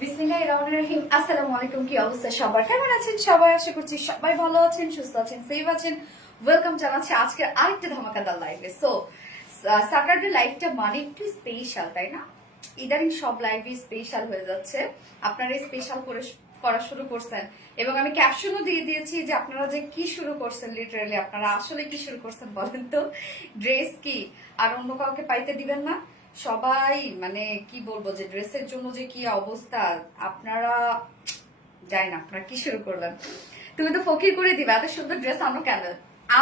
বিসমিল্লাহিররহমানিররহিম। আসসালামু আলাইকুম, কি অবস্থা সবার, কেমন আছেন সবাই? আশা করছি সবাই ভালো আছেন, সুস্থ আছেন, সেফ আছেন। ওয়েলকাম জানাচ্ছি আজকের আরেকটা ধামাকাদার লাইভে। সো স্যাটারডে লাইভটা মানে একটু স্পেশাল, তাই না? ইদানিং সব লাইভই স্পেশাল হয়ে যাচ্ছে, আপনারা স্পেশাল করা শুরু করছেন এবং আমি ক্যাপশনও দিয়ে দিয়েছি যে আপনারা যে কি শুরু করছেন, লিটারালি আপনারা আসলে কি শুরু করছেন বলেন তো? ড্রেস কি আর অন্য কাউকে পাইতে দিবেন না? সবাই মানে কি বলবো, যে ড্রেসের জন্য যে কি অবস্থা, আপনারা জানি না আপনারা কি শুরু করলেন। তুমি তো ফকির করে দিবে, এত সুন্দর ড্রেস আনো কেন?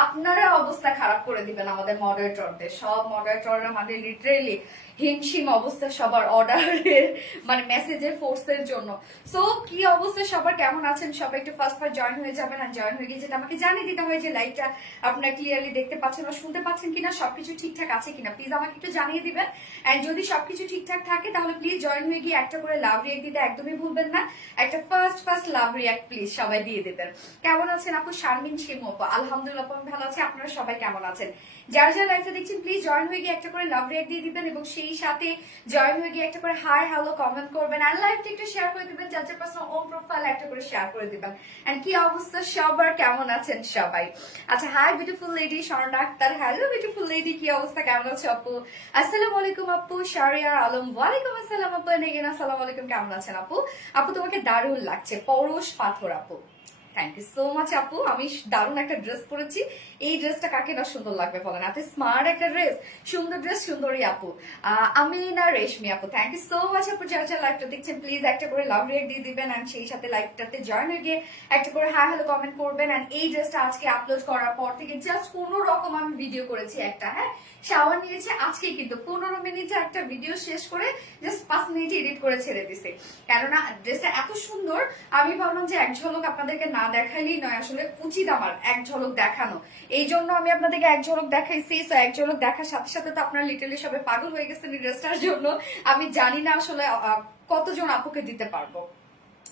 আপনারা অবস্থা খারাপ করে দিবেন আমাদের মডারেটরদের। সব মডারেটররা মানে লিটারেলি হিমশিম অবস্থা সবার, অর্ডারের মানে মেসেজের ফোর্সের জন্য। সো কি অবস্থা সবার, কেমন আছেন সবাই? একটু ফার্স্ট জয়েন হয়ে যাবেন, আর জয়েন হয়ে গিয়ে যেটা আমাকে জানিয়ে দিতে হয় যে লাইভটা আপনারা ক্লিয়ারলি দেখতে পাচ্ছেন বা শুনতে পাচ্ছেন কিনা, সবকিছু ঠিকঠাক আছে কিনা প্লিজ আমাকে একটু জানিয়ে দিবেন। এন্ড যদি সবকিছু ঠিকঠাক থাকে তাহলে প্লিজ জয়েন হয়ে গিয়ে একটা করে লাভ রিয়াক্ট দিতে একদমই ভুলবেন না। একটা ফার্স্ট লাভ রিয়াক্ট প্লিজ সবাই দিয়ে দেবেন। কেমন আছেন আপু? শারমিন শিমু আপু, আলহামদুলিল্লাহ আপু ভালো আছে। আপনারা সবাই কেমন আছেন? যারা যারা লাইভটা দেখছেন প্লিজ জয়েন হয়ে গিয়ে একটা করে লাভ রিয়াক্ট দিয়ে দিবেন এবং সেই সাথে জয়েন হয়ে গিয়ে একটা করে হাই হ্যালো কমেন্ট করবেন আর লাইভটা একটু শেয়ার করে দিবেন, যার যার পার্সোনাল ওন প্রোফাইল একটা করে শেয়ার করে দিবেন। এন্ড কি অবস্থা সবার, কেমন আছেন সবাই? আচ্ছা, hi beautiful lady Swarna Akter, hello beautiful lady, কি অবস্থা, কেমন আছো আপু? আসসালামু আলাইকুম আপু। শারিয়ার আলম, ওয়ালাইকুম আসসালাম আপু। নেগেন আসসালামু আলাইকুম, কেমন আছেন আপু? আপু তোমাকে দারুণ লাগছে, পরশ পাথর আপু। থ্যাংক ইউ সো মাচ আপু। আমি দারুণ একটা ড্রেস পরেছি, এই ড্রেসটা কাকে না সুন্দর লাগবে বলেন? এত স্মার্ট একটা ড্রেস, সুন্দর ড্রেস, সুন্দরী আপু। আমি না রেশমি আপু, থ্যাংক ইউ সো মাচ আপু। যারা যারা লাইভটা দেখছেন প্লিজ একটা করে লাভ রিয়েক্ট দিয়ে দিবেন এন্ড সেই সাথে লাইভটাতে জয়েন হয়ে গিয়ে একটা করে হাই হ্যালো কমেন্ট করবেন। এন্ড এই ড্রেসটা আজকে আপলোড করার পর থেকে জাস্ট 15 রকম আমি ভিডিও করেছি একটা, হ্যাঁ শাওয়ার নিয়েছি আজকে, কিন্তু 15 মিনিটে একটা ভিডিও শেষ করে জাস্ট 5 মিনিটে এডিট করে ছেড়ে দিছে, কেননা ড্রেসটা এত সুন্দর। আমি ভাবলাম যে এক ঝলক আপনাদেরকে না দেখাইলেই নয়, আসলে উচিত আমার এক ঝলক দেখানো, এই জন্য আমি আপনাদেরকে এক ঝলক দেখাইছি। তো এক ঝলক দেখার সাথে সাথে তো আপনারা লিটারালি সবাই পাগল হয়ে গেছেন এই ড্রেসটার জন্য। আমি জানি না আসলে কতজন আপুকে দিতে পারবো,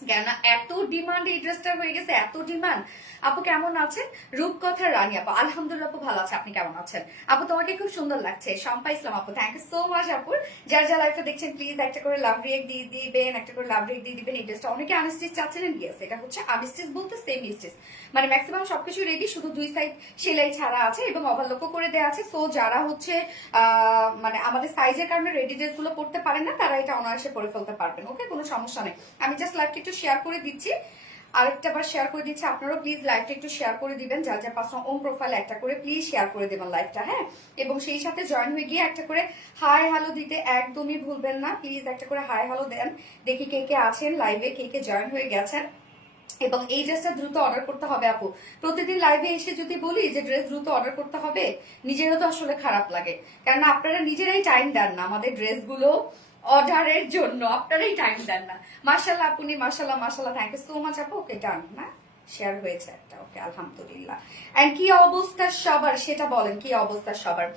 কেননা এত ডিমান্ড এই ড্রেসটা হয়ে গেছে, এত ডিমান্ড। আপু কেমন আছেন? রূপকথার রানী আপু, আলহামদুলিল্লাহ আপু ভালো আছে, আপনি কেমন আছেন আপু? তোমাকে খুব সুন্দর লাগছে। শম্পা ইসলাম আপু, থ্যাংক ইউ সো মাচ আপু। যার যার লাইভটা দেখছেন প্লিজ একটা করে লাভ রিয়েক্ট দিয়ে দিবেন, একটা করে লাভ রিয়েক্ট দিয়ে দিবেন। এই ড্রেসটা অনেকে আনস্টিচ চাচ্ছিলেন, ইয়েস এটা হচ্ছে আনস্টিচ বলতে সেম স্টিচ, মানে ম্যাক্সিমাম সবকিছু রেডি, শুধু 2 সাইড সেলাই ছাড়া আছে এবং ওভারলোকও করে দেওয়া আছে। সো যারা হচ্ছে মানে আমাদের সাইজের কারণে রেডি ড্রেস গুলো পড়তে পারেন না, তারা এটা অনায়াসে পরে ফেলতে পারবেন। ওকে, কোনো সমস্যা নেই। আমি জাস্ট লাইভটা একটু শেয়ার করে দিচ্ছি, আরেকটা বার শেয়ার করে দিচ্ছি। আপনারাও প্লিজ লাইভটা একটু শেয়ার করে দিবেন, যার যার পার্সোনাল ওন প্রোফাইল একটা করে প্লিজ শেয়ার করে দেবেন লাইভটা, হ্যাঁ। এবং সেই সাথে জয়েন হয়ে গিয়ে একটা করে হাই হ্যালো দিতে একদমই ভুলবেন না, প্লিজ একটা করে হাই হ্যালো দেন। দেখি কে কে আছেন লাইভে, কে কে জয়েন হয়ে গেছেন। এবং এই ড্রেসটা দ্রুত অর্ডার করতে হবে আপু। প্রতিদিন লাইভে এসে যদি বলি যে ড্রেস দ্রুত অর্ডার করতে হবে, নিজেরও তো আসলে খারাপ লাগে, কারণ আপনারা নিজেরাই টাইম দেন না আমাদের ড্রেসগুলো অর্ডারের জন্য, আপনারাই টাইম দেন না। মাশাআল্লাহ আপনি, মাশাআল্লাহ মাশাআল্লাহ, থ্যাংক ইউ সো মাচ আপু। ওকে ডান না, শেয়ার হয়েছে একটা, ওকে আলহামদুলিল্লাহ। এন্ড কি অবস্থা সবার সেটা বলেন, কি অবস্থা সবার?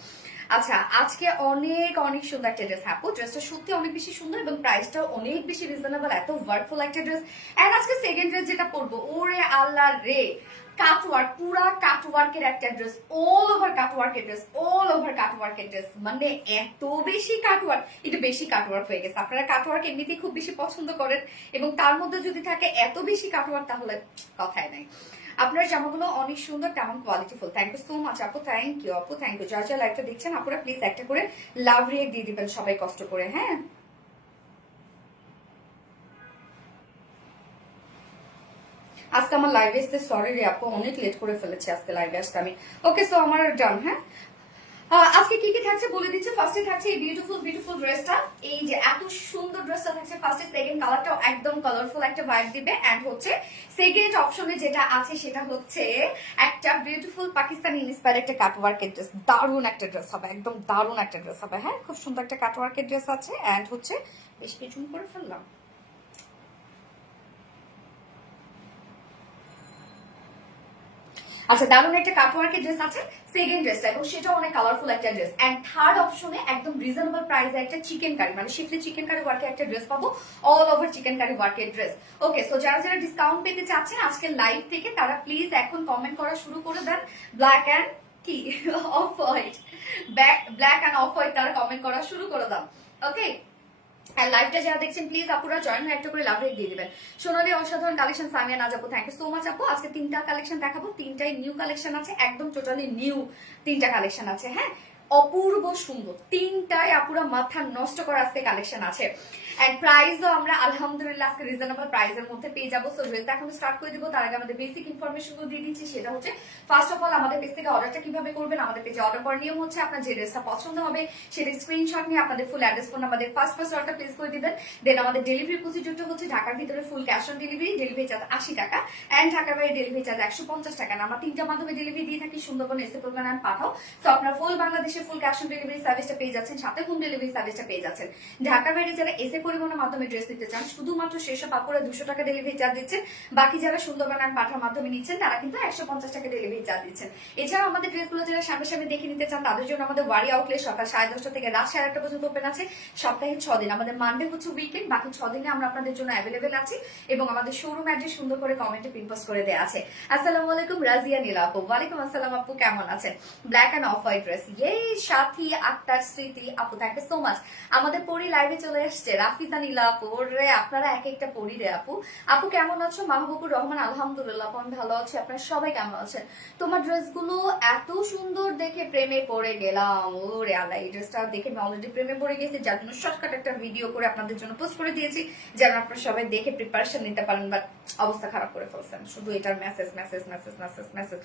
আচ্ছা, আজকে অনেক অনেক সুন্দর একটা ড্রেস আপু, ড্রেসটা সত্যি অনেক বেশি সুন্দর এবং প্রাইসটাও অনেক বেশি রিজনেবল, এত ওয়ার্ডফুল একটা ড্রেস। এন্ড আজকে সেকেন্ড ড্রেস যেটা পরবো, ওরে আল্লাহ রে, কাটওয়ার্ক, পুরা কাটওয়ার্কের একটা ড্রেস, অল ওভার কাটওয়ার্কের ড্রেস, অল ওভার কাটওয়ার্কের ড্রেস, মানে এত বেশি কাটওয়ার্ক, একটু বেশি কাটওয়ার্ক হয়ে গেছে। আপনারা কাটওয়ার্ক এমনিতেই খুব বেশি পছন্দ করেন এবং তার মধ্যে যদি থাকে এত বেশি কাটওয়ার্ক, তাহলে কথাই নাই। আপনার জামাগুলো অনেক সুন্দর, কেমন কোয়ালিটিফুল। থ্যাংক ইউ সো মাচ আপু, থ্যাংক ইউ আপু, থ্যাংক ইউ। যার যার লাইভটা দেখছেন আপুরা প্লিজ একটা করে লাভ রিয়েক্ট দিয়ে দিবেন সবাই কষ্ট করে, হ্যাঁ। আজকে আমার লাইভে আসতে সরি রে আপু, অনেক লেট করে ফেলেছি আজকে লাইভে আসতে আমি। ওকে, সো আমার ডান, হ্যাঁ। আজকে কি কি থাকছে বলে দিচ্ছি। ফার্স্টে থাকছে এই বিউটিফুল বিউটিফুল ড্রেসটা, এই যে এত সুন্দর ড্রেসটা থাকছে ফার্স্টে। সেকেন্ড কালারটাও একদম কালারফুল একটা ভাইব দিবে। এন্ড হচ্ছে সেকেন্ড অপশনে যেটা আছে সেটা হচ্ছে একটা বিউটিফুল পাকিস্তানি ইন্সপায়ার্ড একটা কাটওয়ার্কের ড্রেস, দারুণ একটা ড্রেস হবে, একদম দারুণ একটা ড্রেস হবে, হ্যাঁ। খুব সুন্দর একটা কাটওয়ার্কের ড্রেস আছে। এন্ড হচ্ছে বেশ কিছু করে ফেললাম। আচ্ছা, দারুণ একটা কাটওয়ার্কের ড্রেস আছে সেকেন্ড ড্রেসটা, এবং সেটা অনেক কালারফুল একটা ড্রেস। এন্ড থার্ড অপশনে একদম রিজনেবল প্রাইসে একটা চিকেন কারি, মানে শিফলি চিকেন কারি ওয়ার্কের একটা ড্রেস পাবো, অল ওভার চিকেন কারি ওয়ার্কের ড্রেস। ওকে, সো যারা যারা ডিসকাউন্ট পেতে চাচ্ছেন আজকের লাইভ থেকে, তারা প্লিজ এখন কমেন্ট করা শুরু করে দেন। ব্ল্যাক অ্যান্ড কি off white, black and off white, তারা কমেন্ট করা শুরু করে দাও। ওকে, আর লাইভটা যারা দেখছেন প্লিজ আপুরা জয়েন হয়ে একটা করে লাভ রেট দিয়ে দিবেন। সোনালী অসাধারণ কালেকশন, সামিয়া নাজ আপু থ্যাংক ইউ সো মাচ আপু। আজকে 3টা কালেকশন দেখাবো, 3টাই নিউ কালেকশন আছে, একদম টোটালি নিউ 3টা কালেকশন আছে। হ্যাঁ, অপূর্ব সুন্দর 3টাই আপুরা মাথা নষ্ট করা আজকে কালেকশন আছে। এন্ড প্রাইসও আমরা আলহামদুলিল্লাহ আজকে রিজনেবল প্রাইসের মধ্যে পেয়ে যাবো। সো ড্রেস এখন স্টার্ট করে দিব, তার আগে আমাদের বেসিক ইনফরমেশন দিয়ে দিচ্ছি। সেটা হচ্ছে ফার্স্ট অফ অল আমাদের পেজ থেকে অর্ডারটা কিভাবে করবেন। আমাদের পেজে অর্ডার করার নিয়ম হচ্ছে আপনার যে ড্রেসটা পছন্দ হবে সেটা স্ক্রিনশট নিয়ে আপনাদের ফুল অ্যাড্রেস ফোন আমাদের ফার্স্ট অর্ডারটা প্লেস করে দিবেন। দেন আমাদের ডেলিভারি প্রসিডিউরটা হচ্ছে ঢাকার ভিতরে full cash on delivery, delivery charge 80 টাকা এন্ড ঢাকার বাইরে ডেলিভারি চার্জ 150 টাকা। আমরা 3টা মাধ্যমে ডেলিভারি দিয়ে থাকি, সুন্দরবন এসে প্রোগ্রাম অ্যান্ড পাঠাও। সো আপনারা ফুল বাংলাদেশে ফুল ক্যাশ অন ডেলিভারি সার্ভিসটা পেয়ে যাচ্ছেন, সাথে হোম ডেলিভারি সার্ভিসটা পেয়ে যাচ্ছেন। ঢাকার বাইরে যারা এসে পরিবহনের মাধ্যমে ড্রেস নিতে চান শুধুমাত্র সেসব আপুরা 200 টাকা ডেলিভারি চার্জ দিচ্ছেন। বাকি যারা সুন্দরবন অ্যান্ড পাঠার মাধ্যমে নিচ্ছেন তারা কিন্তু 150 টাকা ডেলিভারি চার্জ দিচ্ছেন। এছাড়াও আমাদের ড্রেসগুলো যারা সামনে দেখে নিতে চান তাদের জন্য আমাদের ওয়ারি আউটলেট সকাল 10:30 থেকে রাত 1:30 পর্যন্ত ওপেন আছে। সপ্তাহে 6 দিন, আমাদের মানডে হচ্ছে উইকেন্ড, বাকি 6 দিনে আমরা আপনাদের জন্য অ্যাভেলেবেল আছি এবং আমাদের শোরুম অ্যাড্রেস সুন্দর করে কমেন্টে পিন পোস্ট করে দেওয়া আছে। আসসালামু আলাইকুম রাজিয়া নীলা আপু। ওয়ালাইকুম আসসালাম আপু, কেমন আছেন? Black and off white dress, এই সাথী আক্তার স্মৃতি আপু থ্যাংক ইউ সো মাচ। আমাদের পরি লাইভে চলে আসছে রাফিজা নীলা আপু। রে আপনারা এক একটা পরি রে আপু। আপু কেমন আছো? মাহবুবুর রহমান আলহামদুলিল্লাহ আপু আমি ভালো আছি, আপনারা সবাই কেমন আছেন? তোমার ড্রেসগুলো এত সুন্দর দেখে প্রেমে পড়ে গেলাম। ওরে আল্লাহ, এই ড্রেসটা দেখে আমি অলরেডি প্রেমে পড়ে গেছি, যার জন্য শর্টকাট একটা ভিডিও করে আপনাদের জন্য পোস্ট করে দিয়েছি যেন আপনারা সবাই দেখে প্রিপারেশন নিতে পারেন। বাট অবস্থা খারাপ করে ফেলছেন, শুধু এটার message message message message message.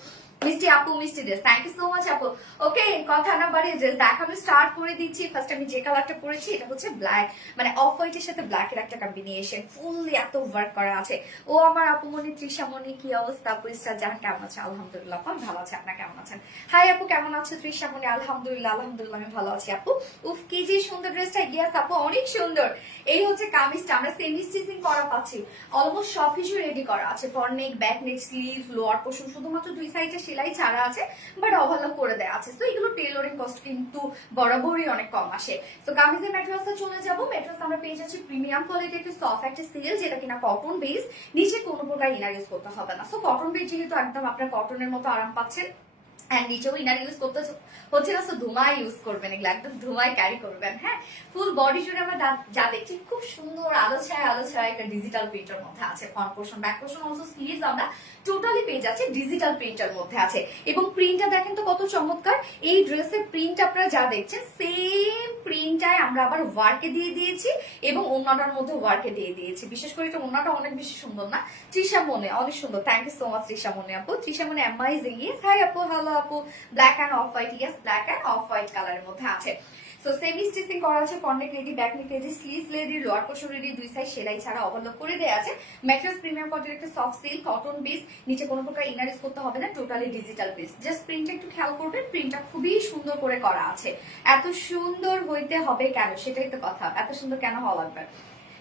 মিষ্টি আপু, মিষ্টি dress, thank you so much আপু। ওকে, কথা না বাড়িয়ে ড্রেস দেখানো স্টার্ট করে দিচ্ছি। ফার্স্ট আমি যে কালারটা পরেছি এটা হচ্ছে ব্ল্যাক, মানে অফ হোয়াইটের সাথে ব্ল্যাকের একটা কম্বিনেশন, ফুললি এত ওয়ার্ক করা আছে। ও আমার আপুমনি তৃষামণি, কি অবস্থা? আপু ইস্টার জাহান কেমন আছে? আলহামদুলিল্লাহ আপু ভালো আছে, আপনার কেমন আছেন? হাই আপু কেমন আছে? তৃষামণি আলহামদুলিল্লাহ আলহামদুলিল্লাহ আমি ভালো আছি আপু। উফ কি যে সুন্দর ড্রেসটা, গিয়াস আপু অনেক সুন্দর। এই হচ্ছে কামিজটা, আমরা সেমি স্টিচিং করা পাচ্ছি, অলমোস্ট সব কিছু রেডি করা আছে। ফ্রন্ট নেক, back neck, sleeve, lower portion শুধুমাত্র 2 সাইডে সেলাই ছাড়া আছে, বাট ওভারলক করে দেওয়া আছে। তো এগুলো টেইলরিং কস্ট কিন্তু বরাবরই অনেক কম আসে। তো কামিজের ম্যাটেরিয়ালসে চলে যাবো। ম্যাটেরিয়ালস আমরা পেয়ে যাচ্ছি প্রিমিয়াম কোয়ালিটি, একটু সফট একটা সিল, যেটা কিনা কটন বেস, নিচে কোনো প্রকার ইনার ইউজ করতে হবে না। সো কটন বেস যেহেতু একদম আপনার কটনের মতো আরাম পাচ্ছেন, এন্ড নিচেও ইনার ইউজ করতে হচ্ছে না। সো ধুমায় ইউজ করবেন, এগুলো একদম ধুমায় ক্যারি করবেন। হ্যাঁ, ফুল বডি জুড়ে আমরা যা দেখছি খুব সুন্দর আলো ছায়া একটা ডিজিটাল প্রিন্টের মধ্যে আছে। Front portion, back portion, also sleeves আমরা টোটালি পেয়ে যাচ্ছে ডিজিটাল প্রিন্টের মধ্যে আছে। এবং প্রিন্টটা দেখেন তো কত চমৎকার। এই ড্রেসের প্রিন্ট আপনারা যা দেখছেন সেম প্রিন্টটাই আমরা আবার ওয়ার্কে দিয়ে দিয়েছি এবং ওন্নাটার মধ্যে ওয়ার্কে দিয়ে দিয়েছি। বিশেষ করে এটা ওন্নাটা অনেক বেশি সুন্দর না? তৃষা মনে অনেক সুন্দর, thank you so much Trisha মনে আপু। তৃষা মনে অ্যামাইজিং, ইয়েস হাই আপু, হ্যালো আপু। Black and of white, yes black and of white কালারের মধ্যে আছে। সো সেমি স্টিচিং করা আছে, front neck ready, back neck ready, sleeves ready, lower portion ready, 2 side সেলাই ছাড়া ওভারলক করে দেওয়া আছে। ম্যাটেরিয়ালস প্রিমিয়াম কোয়ালিটির একটা সফট সিল্ক কটন বেস, নিচে কোনো প্রকার ইনার ইউজ করতে হবে না, টোটালি ডিজিটাল বেস। জাস্ট প্রিন্টটা একটু খেয়াল করবেন, প্রিন্টটা খুবই সুন্দর করে করা আছে। এত সুন্দর হইতে হবে কেন, সেটাই তো কথা, এত সুন্দর কেন হওয়া লাগবে?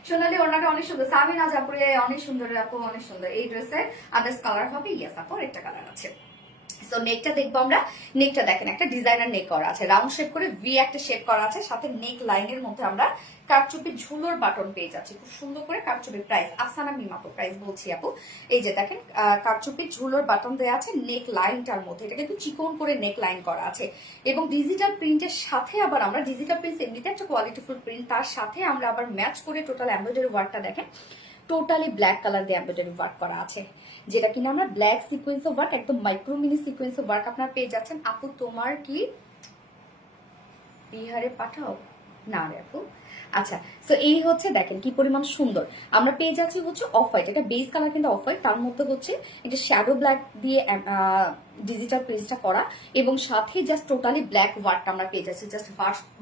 সোনালি ওনাটা অনেক সুন্দর, সামিনা জাপুরে অনেক সুন্দর আপু, অনেক সুন্দর। এই ড্রেসের আদার্স কালার হবে, ইয়েস আপু একটা কালার আছে। সো নেকটা দেখবো আমরা। নেকটা দেখেন একটা ডিজাইনার নেক করা আছে, রাউন্ড শেপ করে ভি একটা শেপ করা আছে, সাথে নেক লাইনের মধ্যে আমরা কারচুপি ঝুলোর বাটন পেয়ে যাচ্ছি, খুব সুন্দর করে কারচুপি। প্রাইস আফসানা মিমাপু প্রাইস বলছি আপু। এই যে দেখেন কারচুপি ঝুলোর বাটন দেওয়া আছে নেক লাইনটার মধ্যে, এটা কিন্তু চিকন করে নেক লাইন করা আছে এবং ডিজিটাল প্রিন্টের সাথে আবার আমরা ডিজিটাল প্রিন্ট এমনিতে একটা কোয়ালিটিফুল প্রিন্ট, তার সাথে আমরা আবার ম্যাচ করে টোটাল এমব্রয়ডারি ওয়ার্কটা দেখেন টোটালি ব্ল্যাক কালার দিয়ে এমব্রয়ডারি ওয়ার্ক করা আছে, যেটা কিনা আমরা ব্ল্যাক সিকোয়েন্স অফ ওয়ার্ক, একদম micro mini sequence of work আপনারা পেয়ে যাচ্ছেন। আপু তোমার কি বিহারে পাঠাও না রে আপু? আচ্ছা, সো এই হচ্ছে দেখেন কি পরিমাণ সুন্দর আমরা পেয়ে যাচ্ছি হচ্ছে অফ হোয়াইট, এটা বেস কালার কিন্তু অফ হোয়াইট, তার মধ্যে হচ্ছে এটা শ্যাডো ব্ল্যাক দিয়ে ডিজিটাল প্রিন্টটা করা এবং সাথে জাস্ট টোটালি ব্ল্যাক ওয়ার্কটা আমরা পেয়ে যাচ্ছি। জাস্ট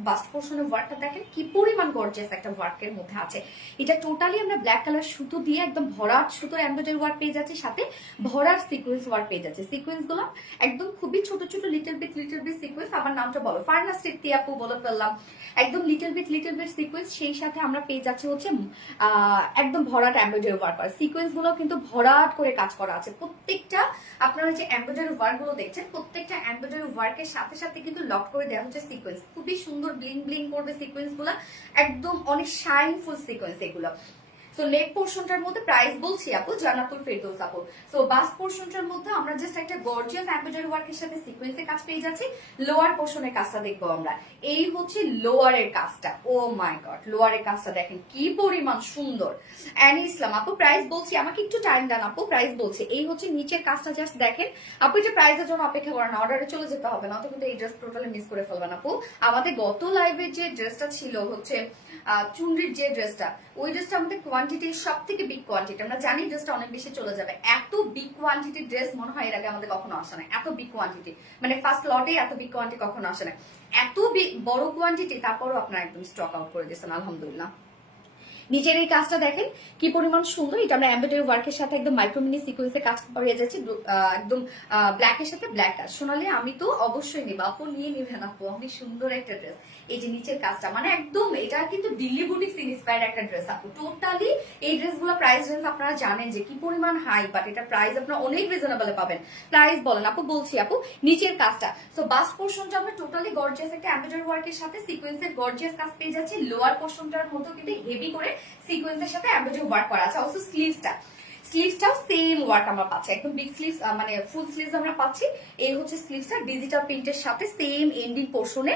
বাস্ট পোর্শনের ওয়ার্কটা দেখেন কি পরিমাণ গর্জিয়াস একটা ওয়ার্কের মধ্যে আছে। এটা টোটালি আমরা ব্ল্যাক কালার সুতো দিয়ে একদম ভরাট সুতোর এমব্রয়ডারি ওয়ার্ক পেয়ে যাচ্ছি, সাথে ভরাট সিকোয়েন্স ওয়ার্ক পেয়ে যাচ্ছে। সিকোয়েন্স গুলো একদম খুবই ছোট ছোট লিটল বিট সিকোয়েন্স। আমার নামটা বলো, ফার্নাস তৃপ্তি আপু বলে ফেললাম, একদম লিটল বিট সিকোয়েন্স। সেই সাথে আমরা পেয়ে যাচ্ছি হচ্ছে একদম ভরাট এমব্রয়ডারি ওয়ার্ক করা। সিকোয়েন্স গুলো কিন্তু ভরাট করে কাজ করা আছে। প্রত্যেকটা আপনারা যে এমব্রয়ডারি ওয়ার্ক গুলো দেখছেন, প্রত্যেকটা এমব্রয়ডারি ওয়ার্কের সাথে সাথে কিন্তু লক করে দেওয়া হচ্ছে সিকোয়েন্স। খুবই সুন্দর ব্লিং ব্লিং করবে সিকোয়েন্স গুলো, একদম অনেক শাইনফুল সিকোয়েন্স এগুলো। সো নেক পোর্শনটার মধ্যে প্রাইস বলছি আপু জান্নাতুল ফেরদৌস আপু। সো বাস্ট পোর্শনটার মধ্যে আমরা জাস্ট একটা গর্জিয়াস এমব্রয়ডারি ওয়ার্কের সাথে সিকোয়েন্সের কাজ পেয়ে যাচ্ছি। লোয়ার পোর্শনের কাজটা দেখবো আমরা। এই হচ্ছে লোয়ারের কাজটা, ও মাই গড, লোয়ারের কাজটা দেখেন কি পরিমাণ সুন্দর। অ্যানি ইসলাম আপু প্রাইস বলছি, আমাকে একটু টাইম দেন আপু, প্রাইস বলছি। এই হচ্ছে নিচের কাজটা জাস্ট দেখেন আপু, এটা প্রাইসের জন্য অপেক্ষা করেন, অর্ডারে চলে যেতে হবে না তো কিন্তু এই ড্রেস টোটালি মিস করে ফেলবেন আপু। আমাদের গত লাইভের যে ড্রেসটা ছিল হচ্ছে চুনরির যে ড্রেসটা, ওই ড্রেসটা আমাদের কোয়ান্টিটি সব থেকে বিগ কোয়ান্টিটি, আমরা জানি ড্রেসটা অনেক বেশি চলে যাবে। এত বিগ কোয়ান্টিটির ড্রেস মনে হয় এর আগে আমাদের কখনো আসে না, এত বিগ কোয়ান্টিটি, মানে ফার্স্ট লটে এত বিগ কোয়ান্টিটি কখনো আসে না, এত বড় কোয়ান্টিটি, তারপরও আপনারা একদম স্টক আউট করে দিয়েছেন আলহামদুলিল্লাহ। নিচের এই কাজটা দেখেন কি পরিমাণ সুন্দর, এটা আমরা এমব্রয়ডারি ওয়ার্কের সাথে একদম মাইক্রোমিনি সিকোয়েন্সে কাজ করিয়ে যাচ্ছি, একদম ব্ল্যাকের সাথে ব্ল্যাক কাজ। সোনালি আমি তো অবশ্যই নিব আপু, নিয়ে নিবেন আপু, অনেক সুন্দর একটা ড্রেস। এই যে নিচের কাজটা মানে একদম এটা কিন্তু দিল্লি বুটিক্স ইন্সপায়ার্ড একটা ড্রেস আপু। টোটালি এই ড্রেসগুলো প্রাইস রেঞ্জ আপনারা জানেন যে কি পরিমাণ হাই, বাট এটা প্রাইস আপনারা অনেক রিজনেবল পাবেন। প্রাইস বলেন আপু, বলছি আপু নিচের কাজটা। সো বাস্ট পোর্শনটা আমরা টোটালি গর্জিয়াস একটা এমব্রয়ডারি ওয়ার্কের সাথে সিকোয়েন্সের গর্জিয়াস কাজ পেয়ে যাচ্ছি। লোয়ার পোর্শনটার মতো কিন্তু হেভি করে সিকোয়েন্সের সাথে এমব্রয়ডারি ওয়ার্ক করা আছে। অলসো স্লিভসটাও সেম ওয়ার্ক আমরা পাচ্ছি, একদম বিগ স্লিভস মানে ফুল স্লিভস আমরা পাচ্ছি। এই হচ্ছে স্লিভসটা ডিজিটাল প্রিন্টের সাথে সেম এন্ডিং পোর্শনে।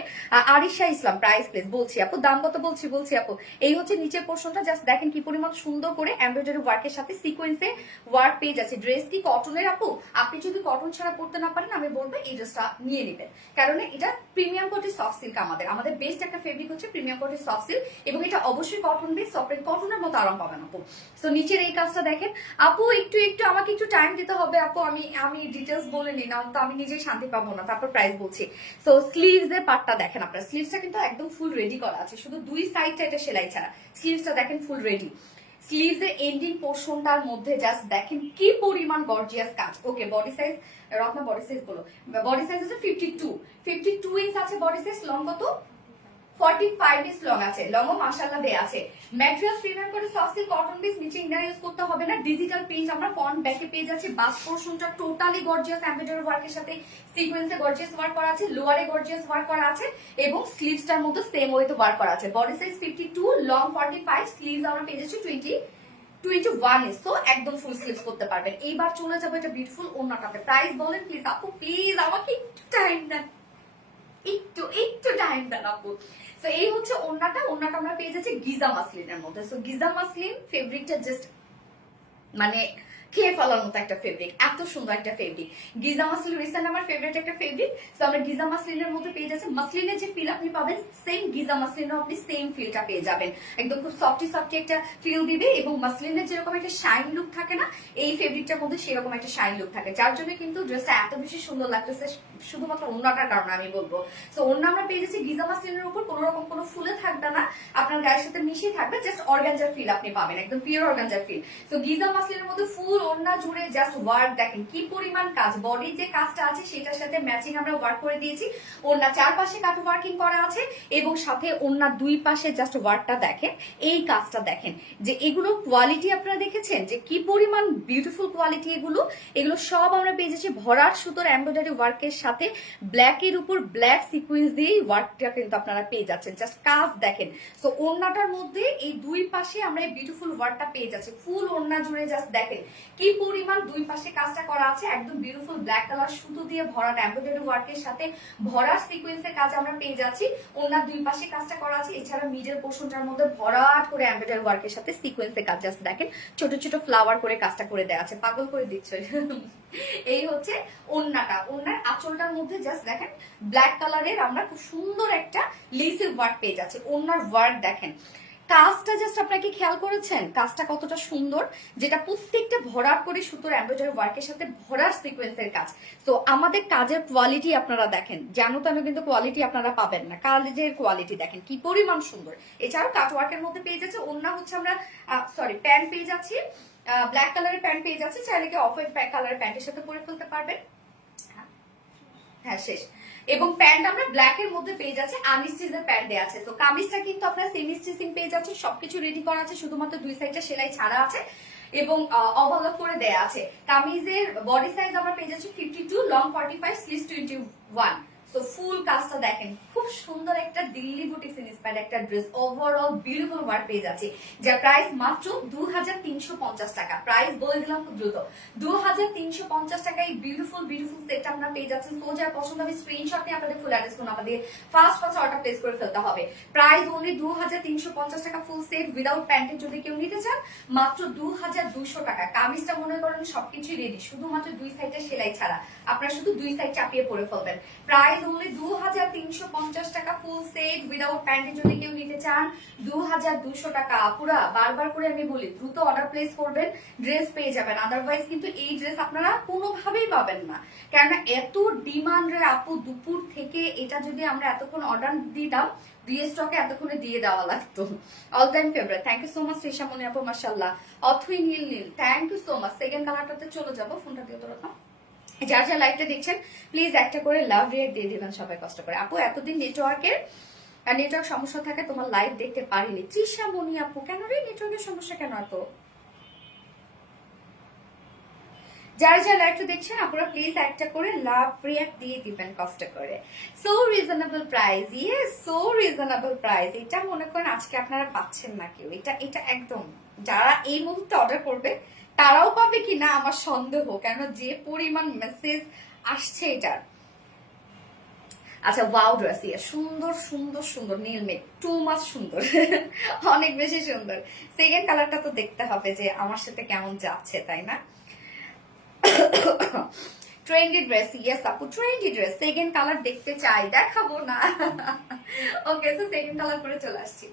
আরিশা ইসলাম প্রাইস প্লিজ বলছি আপু, দাম কত বলছি আপু। এই হচ্ছে নিচের পোর্শনটা, জাস্ট দেখেন কি পরিমাণ সুন্দর করে এমব্রয়ডারি ওয়ার্কের সাথে সিকোয়েন্সে ওয়ার্ক পেয়ে যাচ্ছে। ড্রেস কি কটনের আপু? আপনি যদি কটন ছাড়া পড়তে না পারেন আমি বলবো এই ড্রেসটা নিয়ে নেবেন, কারণ এটা প্রিমিয়াম কোয়ালিটি সফট সিল্ক। আমাদের বেস্ট একটা ফেব্রিক হচ্ছে প্রিমিয়াম কোয়ালিটি সফট সিল্ক, এবং এটা অবশ্যই কটন বেস, সফট কটনের মতো আরাম পাবেন আপু। তো নিচের এই কাজটা দেখেন আপু, একটু আমাকে একটু টাইম দিতে হবে আপু, আমি ডিটেলস বলে নিই না তো আমি নিজেই শান্তি পাবো না, তারপর প্রাইস বলছি। সো স্লিভস এর পার্টটা দেখেন আপনার, স্লিভসটা কিন্তু একদম ফুল রেডি করা আছে, শুধু দুই সাইডটা এটা সেলাই ছাড়া, স্লিভসটা দেখেন ফুল রেডি। স্লিভস এর এন্ডিং পোর্শনটার মধ্যে জাস্ট দেখেন কি পরিমাণ গর্জিয়াস কাজ। ওকে body size, Ratna body size বলো, বডি সাইজ হচ্ছে 52 ইঞ্চ আছে বডি সাইজ। লং কত? 45 ইঞ্চ লং আছে, লংও মাশাআল্লাহ দেয়া আছে। ম্যাটেরিয়াল প্রিমিয়াম করে সফট সিল্ক কটন বেস, নিচে ইনার ইউজ করতে হবে না। ডিজিটাল প্রিন্ট আমরা ফ্রন্ট ব্যাকে পেয়ে যাচ্ছি। বাস্ট পোর্শনটা টোটালি গর্জিয়াস এমব্রয়ডারি ওয়ার্কের সাথে সিকোয়েন্সে গর্জিয়াস ওয়ার্ক করা আছে, লোয়ারে গর্জিয়াস ওয়ার্ক করা আছে, এবং স্লিভসটার মধ্যে সেম ওয়েতে ওয়ার্ক করা আছে। বডি সাইজ 52, লং 45, স্লিভস আমরা পেয়ে যাচ্ছি 21 ইঞ্চ। তো একদম ফুল স্লিভস করতে পারবেন। এইবার চলে যাবো এটা বিউটিফুল ওন্নাটাতে। প্রাইস বলেন প্লিজ আপু, প্লিজ আমাকে একটু টাইম দেন, একটু টাইম দেন আপু। তো এই হচ্ছে ওন্নাটা আমরা পেয়ে যাচ্ছি গিজা মাসলিনের মধ্যে। সো গিজা মাসলিন ফেব্রিকটা জাস্ট মানে খেয়ে ফেলার মতো একটা ফেব্রিক, এত সুন্দর একটা ফেব্রিক। গিজা মাসলিন রিসেন্ট আমার ফেভারিট একটা ফেব্রিক। তো আমরা গিজা মাসলিনের মধ্যে পেয়ে যাচ্ছি, মাসলিনের যে ফিল আপনি পাবেন সেম গিজা মাসলিনেও আপনি সেম ফিলটা পেয়ে যাবেন, একদম খুব সফটি একটা ফিল দিবে, এবং মাসলিনের যেরকম একটা শাইন লুক থাকে না, এই ফেব্রিকটার মধ্যে সেরকম একটা শাইন লুক থাকে, যার জন্য কিন্তু ড্রেসটা এত বেশি সুন্দর লাগতেছে শুধুমাত্র ওন্নাটার কারণে আমি বলবো। তো ওন্না আমরা পেয়ে যাচ্ছি গিজা মাসলিনের উপর, কোন রকম কোনো ফুলে থাকবে না, আপনার গায়ের সাথে মিশিয়ে থাকবে, জাস্ট অর্গানজার ফিল আপনি পাবেন, একদম পিওর অর্গানজার ফিল। তো গিজা মাসলিনের মধ্যে ফুল ওন্না জুড়ে জাস্ট ওয়ার্ক দেখেন কি পরিমাণ কাজ। বডির যে কাজটা আছে সেটার সাথে ম্যাচিং আমরা ওয়ার্ক করে দিয়েছি। ওন্না চারপাশে কাট ওয়ার্কিং করা আছে, এবং সাথে ওন্না দুই পাশে জাস্ট ওয়ার্কটা দেখেন, এই কাজটা দেখেন যে এগুলো কোয়ালিটি আপনারা দেখেছেন যে কি পরিমাণ বিউটিফুল কোয়ালিটি। এগুলো সব আমরা পেয়ে যাচ্ছি ভরাট সুতোর এমব্রয়ডারি ওয়ার্কের সাথে ব্ল্যাকের উপর ব্ল্যাক সিকোয়েন্স দিয়ে ওয়ার্কটা কিন্তু আপনারা পেয়ে যাচ্ছেন। জাস্ট কাজ দেখেন। সো ওন্নাটার মধ্যে এই দুই পাশে আমরা এই বিউটিফুল ওয়ার্কটা পেয়ে যাচ্ছি, ফুল ওন্না জুড়ে জাস্ট দেখেন কি পরিমাণ দুই পাশে কাজটা করা আছে, একদম বিউটিফুল ব্ল্যাক কালার সুতো দিয়ে ভরাট এমব্রয়ডারি ওয়ার্কের সাথে ভরাট সিকোয়েন্সের কাজ আমরা পেয়ে যাচ্ছি। ওন্নার দুই পাশে কাজটা করা আছে, এছাড়া মিডল পোর্শনটার মধ্যে ভরাট করে এমব্রয়ডারি ওয়ার্কের সাথে সিকোয়েন্সের কাজ জাস্ট দেখেন, ছোট ছোট ফ্লাওয়ার করে কাজটা করে দেওয়া আছে, পাগল করে দিচ্ছে। এই হচ্ছে ওন্নাটা। ওন্নার আঁচলটার মধ্যে জাস্ট দেখেন ব্ল্যাক কালারের আমরা খুব সুন্দর একটা লেসের ওয়ার্ক পেয়ে যাচ্ছে। ওন্নার ওয়ার্ক দেখেন, কাজটা জাস্ট আপনাকে খেয়াল করেছেন কাজটা কতটা সুন্দর, যেটা প্রত্যেকটা ভরাট করে সুতোর এমব্রয়ডারি ওয়ার্কের সাথে ভরাট সিকোয়েন্সের কাজ। তো আমাদের কাজের কোয়ালিটি আপনারা দেখেন, জানো তো কিন্তু কোয়ালিটি আপনারা পাবেন না, কাজের কোয়ালিটি দেখেন কি পরিমাণ সুন্দর। এছাড়াও কাট ওয়ার্কের মধ্যে পেয়ে যাচ্ছে ওন্না হচ্ছে আমরা প্যান্ট পেয়ে যাচ্ছি, ব্ল্যাক কালারের প্যান্ট পেয়ে যাচ্ছে, চাইলে অফ হোয়াইট কালারের প্যান্টের সাথে পরে ফেলতে পারবেন। হ্যাঁ শেষ। এবং প্যান্ট আমরা ব্ল্যাক এর মধ্যে পেয়ে যাচ্ছে, আনস্টিচের প্যান্ট দেওয়া আছে। তো কামিজটা কিন্তু আপনারা সেমি স্টিচিং পেয়ে যাচ্ছে, সবকিছু রেডি করা আছে, শুধুমাত্র দুই সাইডটা সেলাই ছাড়া আছে এবং ওভারলক করে দেয়া আছে। কামিজের বডি সাইজ আমরা পেয়ে যাচ্ছি 52, লং 45, স্লিভস 21। সো ফুল কাজটা দেখেন, খুব সুন্দর একটা দিল্লি বুটিক্স ইন্সপায়ার্ড একটা ড্রেস, ওভারঅল বিউটিফুল ওয়ার্ক পেয়ে যাচ্ছে, যার প্রাইস মাত্র 2350 টাকা। প্রাইস বলে দিলাম খুব দ্রুত, 2350 টাকায় বিউটিফুল বিউটিফুল সেটটা আমরা পেয়ে যাচ্ছেন। তো যার পছন্দ হবে স্ক্রিনশট নিয়ে আপনাদের ফুল অ্যাড্রেস ফোন আমাদের ফার্স্ট অর্ডার প্লেস করে ফেলতে হবে। প্রাইস অনলি 2350 টাকা ফুল সেট উইদাউট প্যান্টের যদি কেউ নিতে চান মাত্র 2200 টাকা। কামিজটা মনে করেন সবকিছু রেডি, শুধুমাত্র দুই সাইডে সেলাই ছাড়া, আপনারা শুধু দুই সাইড চাপিয়ে পরে ফেলবেন। প্রাইস অনলি 2350 টাকা ফুল সেট উইদাউট প্যান্টে যদি কেউ নিতে চান 2200 টাকা। পুরা বারবার করে আমি বলি দ্রুত অর্ডার প্লেস করবেন, ড্রেস পেয়ে যাবেন, আদারওয়াইজ কিন্তু এই ড্রেস আপনারা কোনোভাবেই পাবেন না। কেননা এত ডিমান্ড রে আপু, দুপুর থেকে এটা যদি আমরা এতক্ষণ অর্ডার দিতাম রিস্টকে এতক্ষণে দিয়ে দেওয়া লাগতো। All time favourite, thank you so much Reshamoni আপু, মাশাআল্লাহ। Othoi Nil Nil, thank you so much. Second কালারটাতে চলে যাবো, ফোনটা দিয়ে তো রাখা। যার যার লাইভটা দেখছেন প্লিজ একটা করে লাভ রিয়েক্ট দিয়ে দিবেন সবাই কষ্ট করে। আপু এতদিন নেটওয়ার্ক সমস্যা থাকে, তোমার লাইভ দেখতে পারিনি। তৃষামণি আপু, কেন রে নেটওয়ার্কের সমস্যা কেন এত? যারা যারা লাইভটা দেখছেন আপনারা প্লিজ একটা করে লাভ রিয়েক্ট দিয়ে দিবেন কষ্ট করে। So reasonable price, yes so reasonable price. এটা মনে করেন আজকে আপনারা পাচ্ছেন না কেউ, এটা একদম যারা এই মুহূর্তে অর্ডার করবে তারাও পাবে কি না আমার সন্দেহ, কেন যে পরিমাণ মেসেজ আসছে এটার। আচ্ছা ওয়াও ড্রেস, সুন্দর সুন্দর সুন্দর, নীল মেঘ টু মাচ সুন্দর অনেক বেশি সুন্দর। সেকেন্ড কালারটা তো দেখতে হবে যে আমার সাথে কেমন যাচ্ছে, তাই না? ট্রেন্ডি ড্রেস, ইয়েস আপু ট্রেন্ডি ড্রেস। সেকেন্ড কালার দেখতে চাই, দেখাবো না ওকে, তো সেকেন্ড কালার করে চলে আসছি।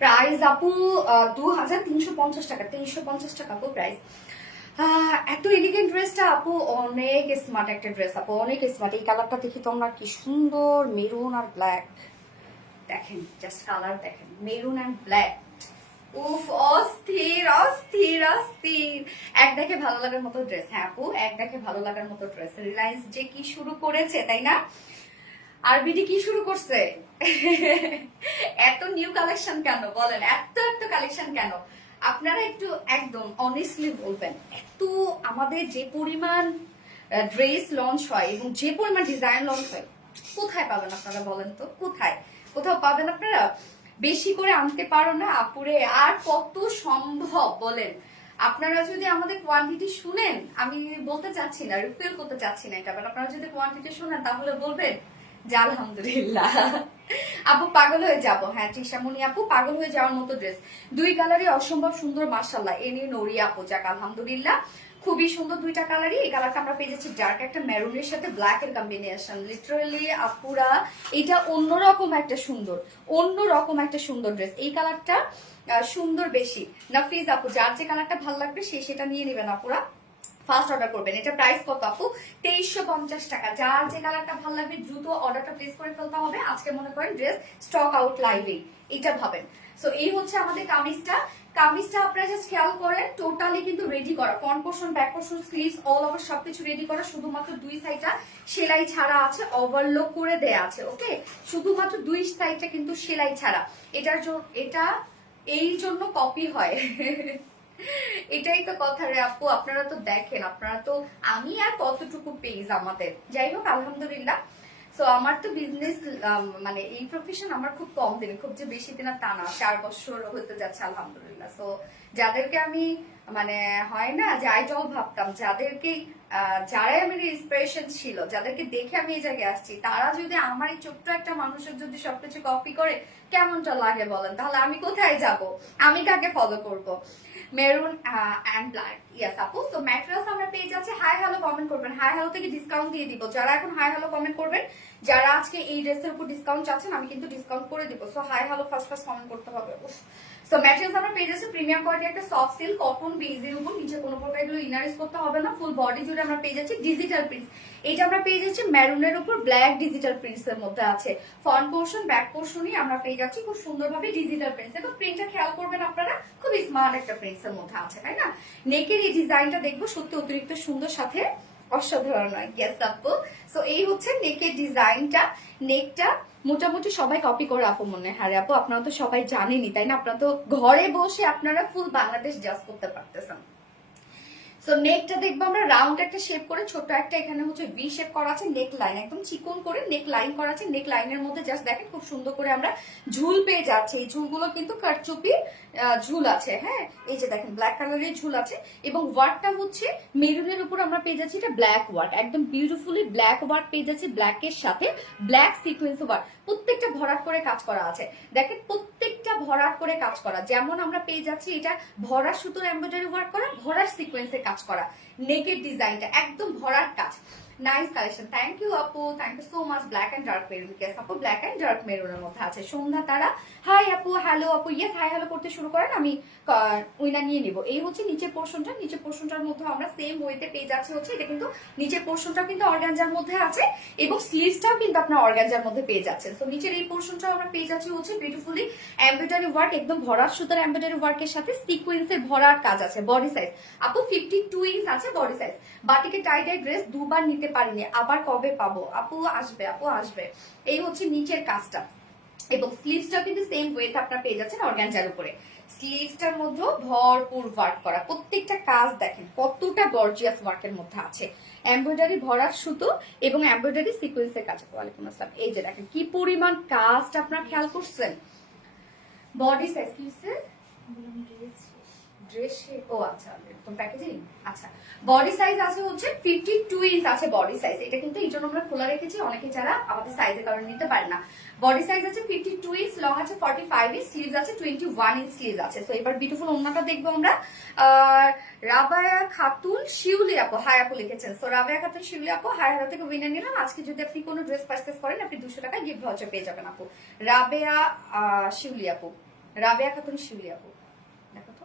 প্রাইস আপু 2350 টাকা, 2350 টাকা আপু প্রাইস। এত এলিগেন্ট ড্রেসটা আপু, অনেক স্মার্ট একটা ড্রেস আপু, অনেক স্মার্ট। এই কালারটা দেখি তোমরা, কি সুন্দর মেরুন আর ব্ল্যাক, দেখেন জাস্ট কালার দেখেন, মেরুন অ্যান্ড ব্ল্যাক। উফ অস্থির অস্থির অস্থির, এক দেখে ভালো লাগার মতো ড্রেস। হ্যাঁ আপু, এক দেখে ভালো লাগার মতো ড্রেস। রিলায়েন্স যে কি শুরু করেছে তাই না, আরবিডি কি শুরু করছে এত নিউ কালেকশন কেন বলেন, এত এত কালেকশন কেন? আপনারা একটু একদম অনেস্টলি বলবেন, এত আমাদের যে পরিমাণ ড্রেস লঞ্চ হয় এবং যে পরিমাণ ডিজাইন লঞ্চ হয়, কোথায় পাবেন আপনারা বলেন তো? কোথায়? কোথাও পাবেন আপনারা? বেশি করে আনতে পারো না আপুরে, আর কত সম্ভব বলেন? আপনারা যদি আমাদের কোয়ান্টিটি শুনেন, আমি বলতে চাচ্ছি না, রিফিল করতে চাচ্ছি না এটা, বাট আপনারা যদি কোয়ান্টিটি শুনেন তাহলে বলবেন যে আলহামদুলিল্লাহ। আপু পাগল হয়ে যাব। হ্যাঁ তৃষামণি আপু, পাগল হয়ে যাওয়ার মতো ড্রেস, দুই কালারই অসম্ভব সুন্দর মাশাআল্লাহ। এনি নড়ি আপু, যাক আলহামদুলিল্লাহ, খুবই সুন্দর দুইটা কালারই। এই কালারটা আমরা পেয়ে যাচ্ছি ডার্ক একটা মেরুনের সাথে ব্ল্যাক এর কম্বিনেশন। লিটারালি আপুরা এটা অন্যরকম একটা সুন্দর, অন্যরকম একটা সুন্দর ড্রেস। এই কালারটা সুন্দর বেশি। নাফিজ আপু, যার যে কালারটা ভালো লাগবে সে সেটা নিয়ে নেবেন আপুরা, ফার্স্ট অর্ডার করবেন। এটা প্রাইস কত আপু? 2350 টাকা। যার যে কালারটা ভালো লাগবে দ্রুত অর্ডারটা প্লেস করে ফেলতে হবে। আজকে মনে করেন ড্রেস স্টক আউট লাইভে, এটা ভাবেন। সো এই হচ্ছে আমাদের কামিজটা। কামিজটা আপনারা জাস্ট খেয়াল করেন, টোটালি কিন্তু রেডি করা, front portion, back portion, sleeves, all over সবকিছু রেডি করা, শুধুমাত্র দুই সাইডটা সেলাই ছাড়া আছে, ওভারলোক করে দেয়া আছে। ওকে, শুধুমাত্র দুই সাইডটা কিন্তু সেলাই ছাড়া। এটা এই জন্য কপি হয় এটাই তো কথা রে আপু, আপনারা তো দেখেন, আপনারা তো আমি আর কতটুকু পেজ আমাদের, যাই হোক আলহামদুলিল্লাহ। সো আমার তো বিজনেস মানে এই প্রফেশন আমার খুব কম দিন, খুব যে বেশি দিন আর তা না, 4 বছর হতে যাচ্ছে আলহামদুলিল্লাহ। সো যাদেরকে আমি মানে হয় না যে আইডল ভাবতাম, যাদেরকে যারাই আমার ইন্সপিরেশন ছিল, যাদেরকে দেখে আমি এই জায়গায় আসছি, তারা যদি আমার এই ছোট্ট একটা মানুষের যদি সবকিছু কপি করে কেমনটা লাগে বলেন, তাহলে আমি কোথায় যাব, আমি কাকে ফলো করব? মেরুন অ্যান্ড ব্ল্যাক, ইয়েস আপু। সো ম্যাটেরিয়ালস আমরা পেয়ে যাচ্ছি। হাই হ্যালো কমেন্ট করবেন, হাই হ্যালো থেকে ডিসকাউন্ট দিয়ে দিব যারা এখন হাই হ্যালো কমেন্ট করবেন। যারা আজকে এই ড্রেসের উপর ডিসকাউন্ট চাচ্ছেন আমি কিন্তু ডিসকাউন্ট করে দিব। So hi hello first first comment করতে হবে। সো ম্যাটেরিয়ালস আমরা পেয়ে যাচ্ছি প্রিমিয়াম কোয়ালিটি একটা সফট সিল্ক কটন বেজের উপর, নিচে কোনো প্রকার এগুলো ইনার করতে হবে না, ফুল বডি জুড়ে আমরা পেয়ে যাচ্ছি ডিজিটাল প্রিন্ট। এটা আমরা পেয়ে যাচ্ছি মেরুনের উপর ব্ল্যাক ডিজিটাল প্রিন্টস এর মধ্যে আছে। ফ্রন্ট পোর্শন ব্যাক পোর্শনই আমরা পেয়ে যাচ্ছি খুব সুন্দরভাবে ডিজিটাল প্রিন্টস। এবং প্রিন্টটা খেয়াল করবেন আপনারা, খুব স্মার্ট একটা প্রিন্টস এর মধ্যে আছে, তাই না? নেকের এই ডিজাইনটা দেখবো সত্যি অতিরিক্ত সুন্দর, সাথে অসাধারণ হয়। ইয়েস আপু। সো এই হচ্ছে নেকের ডিজাইনটা। নেকটা মোটামুটি সবাই কপি করে আপু মনে হয়। আপু আপনারা তো সবাই জানেনই, তাই না? আপনারা তো ঘরে বসে আপনারা ফুল বাংলাদেশ জাজ করতে পারতেছেন। সো নেকটা দেখবো আমরা রাউন্ড একটা শেপ করে, ছোট একটা এখানে হচ্ছে ভি শেপ করা আছে, নেক লাইন একদম চিকন করে নেক লাইন করা আছে। নেক লাইনের মধ্যে জাস্ট দেখেন খুব সুন্দর করে আমরা ঝুল পেয়ে যাচ্ছি। এই ঝুলগুলো কিন্তু কারচুপি ঝুল আছে, হ্যাঁ এই যে দেখেন ব্ল্যাক কালারের ঝুল আছে। এবং ওয়ার্কটা হচ্ছে মেরুনের উপর আমরা পেয়ে যাচ্ছি এটা ব্ল্যাক ওয়ার্ক, একদম বিউটিফুলি ব্ল্যাক ওয়ার্ক পেয়ে যাচ্ছি, ব্ল্যাকের সাথে ব্ল্যাক সিকোয়েন্স ওয়ার্ক। প্রত্যেকটা ভরাট করে কাজ করা আছে, দেখেন প্রত্যেকটা ভরাট করে কাজ করা। যেমন আমরা পেয়ে যাচ্ছি এটা ভরা সুতোর এমব্রয়ডারি ওয়ার্ক করা, ভরার সিকোয়েন্সে কাজ করা। নেকের ডিজাইনটা একদম ভরার কাজ। নাইস কালেকশন, থ্যাংক ইউ আপু, thank you so much. Black and dark maroon, yes আপু ব্ল্যাক এন্ড ডার্ক মেরুনের মধ্যে আছে। সন্ধ্যা তারা, হাই আপু, হ্যালো আপু, ইয়েস হাই হ্যালো করতে শুরু করেন, আমি উইনা নিয়ে নিব। এই হচ্ছে নিচের পোর্শনটা, নিচের পোর্শনটার মধ্যে আমরা সেম ওয়েতে পেয়ে যাচ্ছি হচ্ছে এটা কিন্তু নিচের পোর্শনটা কিন্তু অর্গানজার মধ্যে আছে এবং স্লিভসটাও কিন্তু আপনার অর্গানজার মধ্যে পেয়ে যাচ্ছেন। তো নিচের এই পোর্শনটাও আমরা পেয়ে যাচ্ছি হচ্ছে বিউটিফুলি এমব্রয়ডারি ওয়ার্ক, একদম ভরার সুতার এমব্রয়ডারি ওয়ার্কের সাথে সিকোয়েন্সের ভরার কাজ আছে। বডি সাইজ আপু 52 ইঞ্চ আছে বডি সাইজ। বাটিকে টাই ডাই ড্রেস দুবার নিতে পারিনি, আবার কবে পাবো? আপু আসবে, আপু আসবে। এই হচ্ছে নিচের কাজটা এবং স্লিভসটা কিন্তু সেম ওয়েতে আপনারা পেয়ে যাচ্ছেন অর্গানজার উপরে। স্লিভসটার মধ্যে ভরপুর ওয়ার্ক করা, প্রত্যেকটা কাজ দেখেন কতটা গর্জিয়াস ওয়ার্কের মধ্যে আছে। এমব্রয়ডারি ভরার সুতো এবং এমব্রয়ডারি সিকোয়েন্সের কাজ। ওয়ালাইকুম আসসালাম। এই যে দেখেন কি পরিমাণ কাজটা আপনারা খেয়াল করছেন। বডি সাইজ কি ড্রেস, ও আচ্ছা একদম প্যাকেজিং। আচ্ছা বডি সাইজ আছে হচ্ছে 52 ইঞ্চ আছে বডি সাইজ। এটা কিন্তু এই জন্য আমরা খোলা রেখেছি, অনেকে যারা আমাদের সাইজের কারণে নিতে পারে না। বডি সাইজ আছে 52 ইঞ্চ, লং আছে 45 ইঞ্চ, স্লিভস আছে 21 ইঞ্চ স্লিভস আছে। সো এবার বিউটিফুল ওন্নাটা দেখবো আমরা। রাবায়া খাতুন শিউলি আপু, হাই আপু লিখেছেন। সো রাবায়া খাতুন শিউলি আপু হাই হারা থেকে উইনার নিলাম। আজকে যদি আপনি কোনো ড্রেস পারচেজ করেন আপনি 200 টাকা গিফট ভাউচার পেয়ে যাবেন আপু। রাবেয়া শিউলি আপু, রাবেয়া খাতুন শিউলি আপু, দেখো তো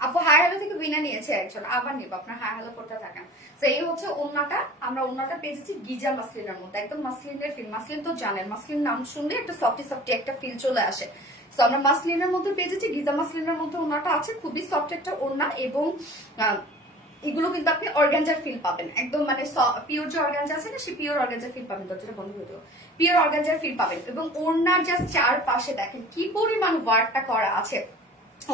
আপু হাই হ্যালো থেকে উইনার নিয়েছে একজন, আবার নিব, আপনার হাই হ্যালো করতে থাকেন। তো এই হচ্ছে ওন্নাটা, আমরা ওন্নাটা পেয়েছি গিজা মাসলিনের মধ্যে, একদম মাসলিনের ফিল। মাসলিন তো জানেন, মাসলিন নাম শুনলে একটা সফটি সফটি একটা ফিল চলে আসে। তো আমরা মাসলিনের মধ্যে পেয়েছি, গিজা মাসলিনের মধ্যে ওন্নাটা আছে, খুবই সফট একটা ওন্না। এবং এগুলো কিন্তু আপনি অর্গানজার ফিল পাবেন, একদম মানে পিওর যে অর্গানজা আছে না, সেই পিওর অর্গানজার ফিল পাবেন। দরজাটা বন্ধ হয়ে যাবে, পিওর অর্গানজার ফিল পাবেন। এবং ওড়নার জাস্ট চারপাশে দেখেন কি পরিমাণ ওয়ার্কটা করা আছে।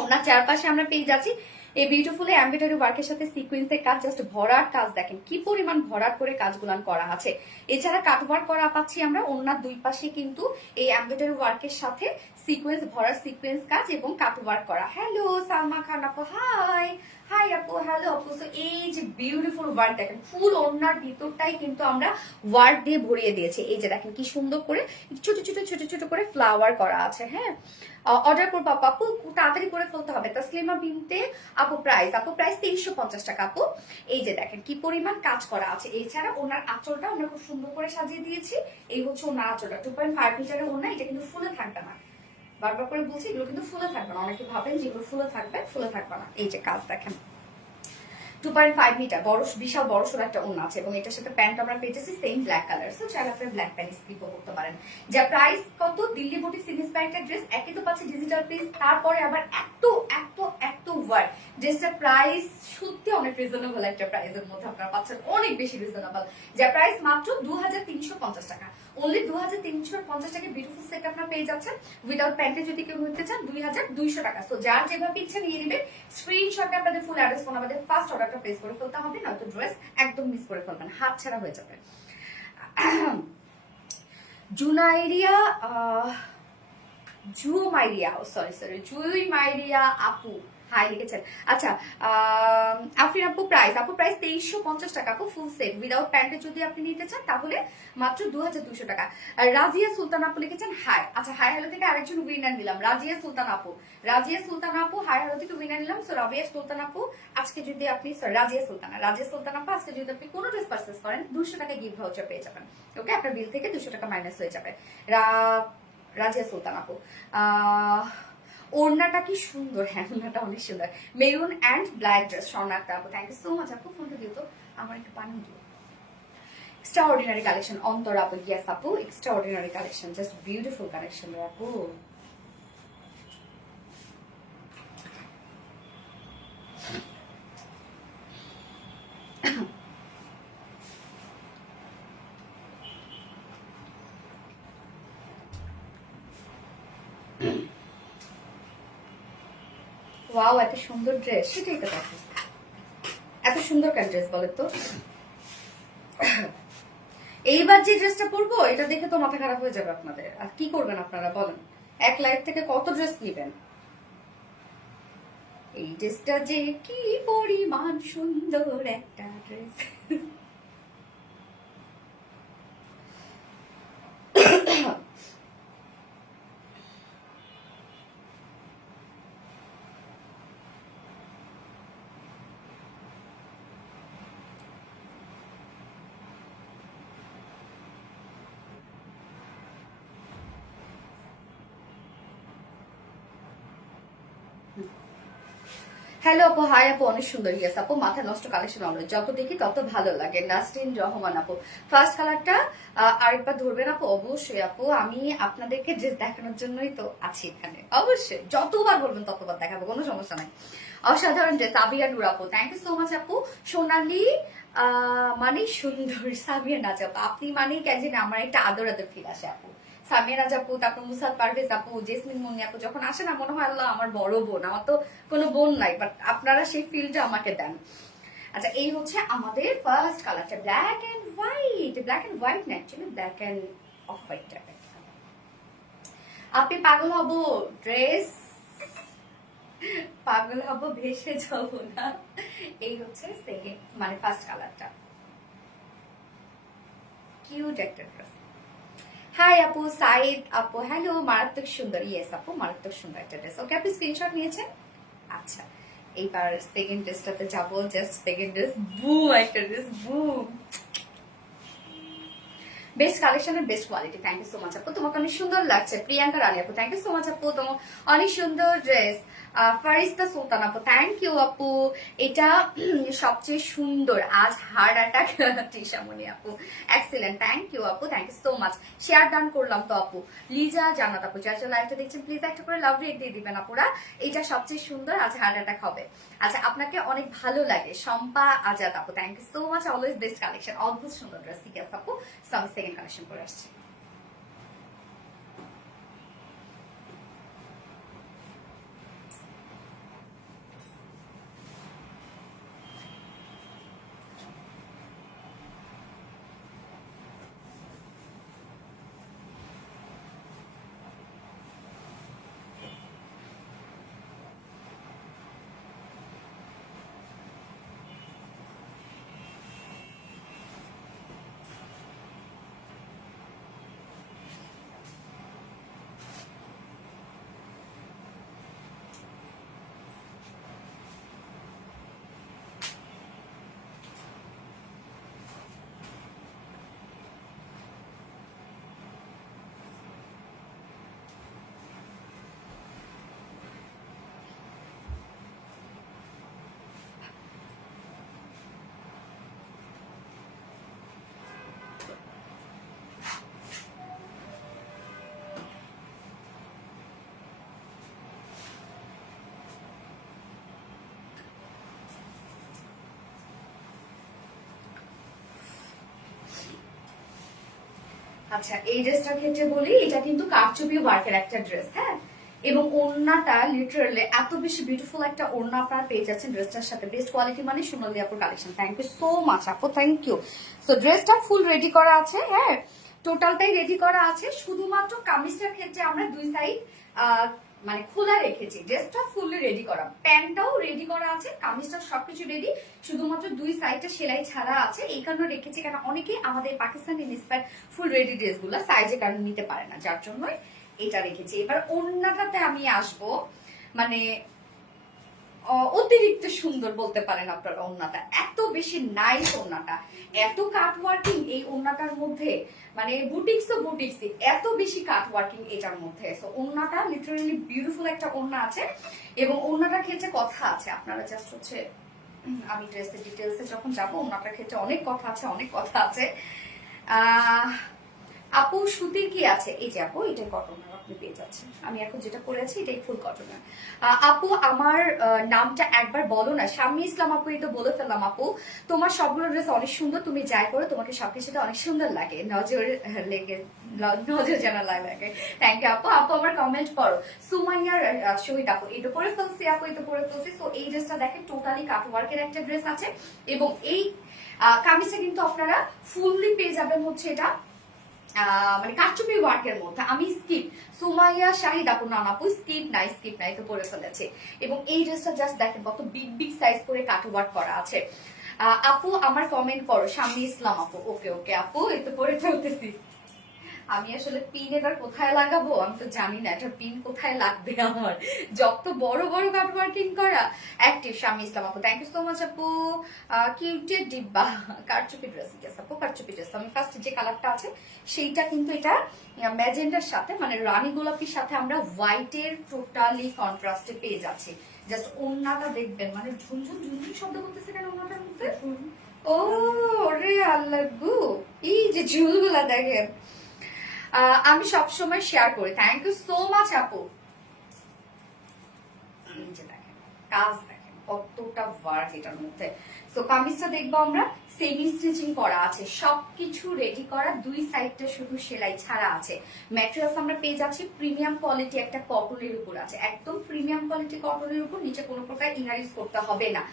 ওনার চারপাশে আমরা পেয়ে যাচ্ছি এই বিউটিফুলি এমব্রয়ডারি ওয়ার্কের সাথে সিকোয়েন্সের কাজ, জাস্ট ভরার কাজ দেখেন কি পরিমাণ ভরার করে কাজগুলো করা আছে। এছাড়া কাট ওয়ার্ক করা পাচ্ছি আমরা ওনার দুই পাশে কিন্তু এই এমব্রয়ডারি ওয়ার্কের সাথে সিকোয়েন্স ভরার সিকোয়েন্স কাজ এবং কাট ওয়ার্ক করা। হ্যালো সালমা খান আপু, হাই হাই আপু, হ্যালো আপু। সো এই যে বিউটিফুল ওয়ার্ক দেখেন, ফুল ওড়নার ভিতরটাই কিন্তু আমরা ওয়ার্ক দিয়ে ভরিয়ে দিয়েছি। এই যে দেখেন কি সুন্দর করে ছোট ছোট ছোট ছোট করে ফ্লাওয়ার করা আছে। হ্যাঁ অর্ডার করবো আপু, আপু তাড়াতাড়ি করে ফেলতে হবে। তাসলিমা বিনতে আপু প্রাইস, আপু প্রাইস 350 টাকা আপু। এই যে দেখেন কি পরিমাণ কাজ করা আছে। এছাড়া ওনার আঁচলটা আমরা খুব সুন্দর করে সাজিয়ে দিয়েছি। এই হচ্ছে ওনার আঁচলটা 2.5 মিটারের ওড়না, এটা কিন্তু ফুলে থাকবে না, বারবার করে বলছি এগুলো কিন্তু ফুলে থাকবে না। অনেকে ভাবেন যেগুলো ফুলে থাকবে, ফুলে থাকবে না। এই যে কাজ দেখেন 2.5 মিটার বড়, বিশাল বড় সড়ো একটা ওড়না আছে। এবং এটার সাথে প্যান্ট আমরা পেয়েছি সেম ব্ল্যাক কালার। সো চাইলে আপনারা ব্ল্যাক প্যান্ট স্কিপ করতে পারেন। যা প্রাইস কত, দিল্লি বুটিক সিরিজ প্যান্টের ড্রেস একই তো পাচ্ছে ডিজিটাল প্রিন্ট, তারপরে আবার এত এত এত ওয়ার্ড। ড্রেসটার প্রাইস সত্যি অনেক রিজনেবল একটা প্রাইসের মধ্যে আপনারা পাচ্ছেন, অনেক বেশি রিজনেবল, যার প্রাইস মাত্র 2350 টাকা। অনলি 2350 টাকা বিউটিফুল সেট আপনারা পেয়ে যাচ্ছেন। উইদাউট প্যান্টে যদি কেউ নিতে চান 2200 টাকা। সো যার যেভাবে ইচ্ছে নিয়ে নেবেন, স্ক্রিনশটে আপনাদের ফুল অ্যাড্রেস ফোন আমাদের ফার্স্ট অর্ডারটা প্লেস করে ফেলতে হবে, নয়তো ড্রেস একদম মিস করে ফেলবেন, হাত ছাড়া হয়ে যাবে। জুনাইরিয়া জুইমাইরিয়া আপু হাই লিখেছেন। আচ্ছা, আফরিন আপু প্রাইস 2350 টাকা আপু, ফুল সেট উইদাউট প্যান্টে যদি আপনি নিতে চান তাহলে মাত্র 2200 টাকা। রাজিয়া সুলতান আপু লিখেছেন হাই। আচ্ছা, হাই হ্যালো থেকে আরেকজন উইনার নিলাম, রাজিয়া সুলতান আপু। হাই হ্যালো থেকে উইনার নিলাম। সো রাবিয়া সুলতান আপু, আজকে যদি আপনি রাজিয়া সুলতান আপু, আজকে যদি আপনি কোনো ড্রেস পারচেজ করেন 200 টাকা গিফট ভাউচার পেয়ে যাবেন। ওকে, আপনার বিল থেকে 200 টাকা মাইনাস হয়ে যাবে। রাজিয়া সুলতান আপু, ওড়নাটা কি সুন্দর। হ্যাঁ, ওড়নাটা অনেক সুন্দর, মেরুন অ্যান্ড ব্ল্যাক ড্রেস। স্বর্ণাক্তা আপু, থ্যাংক ইউ সো মাচ আপু। ফোনটা দিও তো, আমার একটু পানি দিও। এক্সট্রাঅর্ডিনারি কালেকশন অন্তর আপু, ইয়েস আপু, extraordinary collection, just beautiful collection আপু। ওয়াও, এত সুন্দর ড্রেস, সেটাই তো দেখো, এত সুন্দর কেন ড্রেস বলে তো। এইবার যে ড্রেসটা পরবো এটা দেখে তো মাথা খারাপ হয়ে যাবে আপনাদের। আর কি করবেন আপনারা বলেন, এক লাইফ থেকে কত ড্রেস নিবেন? এই ড্রেসটা যে কি পরিমাণ সুন্দর একটা ড্রেস। হ্যালো আপু, হাই আপু, অনেক সুন্দর। ইয়েস আপু, মাথা নষ্ট কালেকশন অলওয়েজ, যত দেখি তত ভালো লাগে। নাসরিন রহমান আপু, ফার্স্ট কালারটা আরেকবার ধরবেন আপু? অবশ্যই আপু, আমি আপনাদেরকে ড্রেস দেখানোর জন্যই তো আছি এখানে, অবশ্যই যতবার বলবেন ততবার দেখাবো, কোনো সমস্যা নাই। অসাধারণ ড্রেস। আবিয়া নূর আপু, থ্যাংক ইউ সো মাচ আপু। সোনালি মানে সুন্দর। সামিয়া নাজ আপু, আপনি মানেই কেন জানি আমার একটা আদর আদর ফিল আসে আপু। সামিয়া নাজ আপু, তারপর মুসাদ পারভেজ আপু, জেসমিন মুন্নি আপু যখন আসে না, মনে হয় আল্লাহ আমার বড় বোন। আমার তো কোনো বোন নাই, বাট আপনারা সেই ফিলটা আমাকে দেন। আচ্ছা, এই হচ্ছে আমাদের ফার্স্ট কালারটা, black and white. Black and white না, actually black and of white টাইপের। আপনি পাগল হব ড্রেস, পাগল হব, ভেসে যাব না। এই হচ্ছে সেকেন্ড মানে ফার্স্ট কালারটা, কিউট একটা ড্রেস। হাই আপু, সাইদ আপু, হ্যালো, মারাত্মক সুন্দর। ইয়েস আপু, মারাত্মক সুন্দর একটা ড্রেস। ওকে, আপনি স্ক্রিনশট নিয়েছেন? আচ্ছা, এইবার সেকেন্ড ড্রেসটাতে যাবো। জাস্ট সেকেন্ড ড্রেস, বুম একটা ড্রেস, বুম। বেস্ট কালেকশনের best quality, thank you so much আপু, তোমাকে অনেক সুন্দর লাগছে। প্রিয়াঙ্কা রানী আপু, থ্যাংক ইউ সো মাচ আপু, তোমার অনেক সুন্দর ড্রেস। ফারিস্তা সুলতান আপু, থ্যাংক ইউ আপু, এটা সবচেয়ে সুন্দর। আজ হার্ট অ্যাটাক। ত্রিশামণি আপু, এক্সিলেন্ট, থ্যাংক ইউ আপু, thank you so much. Share done করলাম তো আপু। লিজা জান্নাত আপু, যারা লাইভটা দেখছেন প্লিজ একটা করে লাভ রেট দিয়ে দিবেন আপুরা। এটা সবচেয়ে সুন্দর, আজ হার্ট অ্যাটাক হবে। আচ্ছা, আপনাকে অনেক ভালো লাগে। শম্পা আজাদ আপু, thank you so much, always best collection, অদ্ভুত সুন্দর ড্রেস। ঠিক আছে আপু, সো আমি সেকেন্ড কালেকশন করে আসছি। আচ্ছা, এই ড্রেসটার ক্ষেত্রে বলি, এটা কিন্তু কারচুপি ওয়ার্কের একটা ড্রেস, হ্যাঁ, এবং ওড়নাটা লিটারালি এত বেশি বিউটিফুল একটা ওড়না আপনারা পেয়ে যাচ্ছেন ড্রেসটার সাথে। বেস্ট কোয়ালিটি মানে সোনালী আপুর কালেকশন। থ্যাংক ইউ সো মাচ আপু, থ্যাংক ইউ। সো ড্রেসটা ফুল রেডি করা আছে, হ্যাঁ, টোটালটাই রেডি করা আছে। শুধুমাত্র কামিজটার ক্ষেত্রে আমরা দুই সাইড মানে খোলা রেখেছি। ড্রেসটা ফুললি রেডি করা, প্যান্টটাও রেডি করা আছে, কামিজটা সবকিছু রেডি, শুধুমাত্র দুই সাইডটা সেলাই ছাড়া আছে। এই কারণে রেখেছি কারণ অনেকেই আমাদের পাকিস্তানি ইন্সপায়ার ফুল রেডি ড্রেসগুলো সাইজের কারণে নিতে পারে না, যার জন্যই এটা রেখেছি। এবার ওড়নাটাতে আমি আসবো, মানে অতিরিক্ত সুন্দর বলতে পারেন আপনারা। ওড়নাটা এত বেশি নাইস, ওড়নাটা এত কাট ওয়ার্কিং এই ওড়নাটার মধ্যে, মানে বুটিক্স তো বুটিক্সই, এত বেশি কাট ওয়ার্কিং এটার মধ্যে। সো ওড়নাটা লিটারালি বিউটিফুল একটা ওড়না আছে, এবং ওড়নাটার ক্ষেত্রে কথা আছে। আপনারা জাস্ট হচ্ছে, আমি ড্রেসের ডিটেলসে যখন যাবো, ওড়নাটার ক্ষেত্রে অনেক কথা আছে, অনেক কথা আছে। আপু সুতির কি আছে? এই যে আপু, এটাই কটনের আপনি পেয়ে যাচ্ছেন। আমি এখন যেটা পরে আছি এটাই ফুল কটনের। আপু আমার নামটা একবার বলো না। শাম্মী ইসলাম আপু, এই তো বলে ফেললাম। আপু তোমার সবগুলো ড্রেস অনেক সুন্দর, তুমি যাই করো তোমাকে সবকিছুতে অনেক সুন্দর লাগে, নজর লেগে, নজর যেন লাগে। থ্যাংক ইউ আপু। আপু আমার কমেন্ট করো। সুমাইয়ার শহীদ আপু, এই তো পরে ফেলছি আপু, এই তো পরে ফেলছি। তো এই ড্রেসটা দেখেন টোটালি কাট ওয়ার্কের একটা ড্রেস আছে, এবং এই কামিজটা কিন্তু আপনারা ফুললি পেয়ে যাবেন হচ্ছে এটা মানে কারচুপি ওয়ার্কের মধ্যে। আমি স্কিপ, সুমাইয়া শাহিদ আপু, নাম আপু স্কিপ নাই তো পরে ফেলেছে। এবং এই ড্রেসটা জাস্ট দেখেন কত বিগ বিগ সাইজ করে কাট ওয়ার্ক করা আছে। আপু আমার কমেন্ট করো। শাম্মী ইসলাম আপু, ওকে ওকে আপু, এই তো পরে ফেলতেছি। আমি আসলে পিন এবার কোথায় লাগাবো আমি তো জানি না, এটা পিন কোথায় লাগবে আমার, যত বড় বড় কাট ওয়ার্কিং করা। অ্যাক্টিভ শাম্মী ইসলাম আপু, থ্যাংক ইউ সো মাচ আপু। কিউটের ডিব্বা, কারচুপি ড্রেস, আপু কারচুপি ড্রেস। আমি ফার্স্ট যে কালারটা আছে সেইটা কিন্তু এটা ম্যাজেন্ডার সাথে, মানে রানী গোলাপির সাথে আমরা হোয়াইটের টোটালি কন্ট্রাস্টে পেয়ে যাচ্ছি। জাস্ট ওড়নাটা দেখবেন, মানে ঝুনঝুন ঝুনঝুন শব্দ করতেছে কেন ওড়নাটার মধ্যে। ও রে আল্লাহ গু, এই যে ঝুলগুলা দেখেন। আমি সবসময় শেয়ার করি। থ্যাংক ইউ সো মাচ আপু। দেখেন কাজ, দেখেন কতটা ওয়ার্ক এটার মধ্যে। সো কামিজটা দেখবো আমরা, সেমি স্টিচিং করা আছে, সবকিছু রেডি করা, দুই সাইডটা শুধু সেলাই ছাড়া আছে। ম্যাটেরিয়ালস আমরা পেয়ে যাচ্ছি প্রিমিয়াম কোয়ালিটি একটা কটনের উপর আছে, একদম প্রিমিয়াম কোয়ালিটি কটনের উপর, নিচে কোনো প্রকার ইনারিজ করতে হবে না।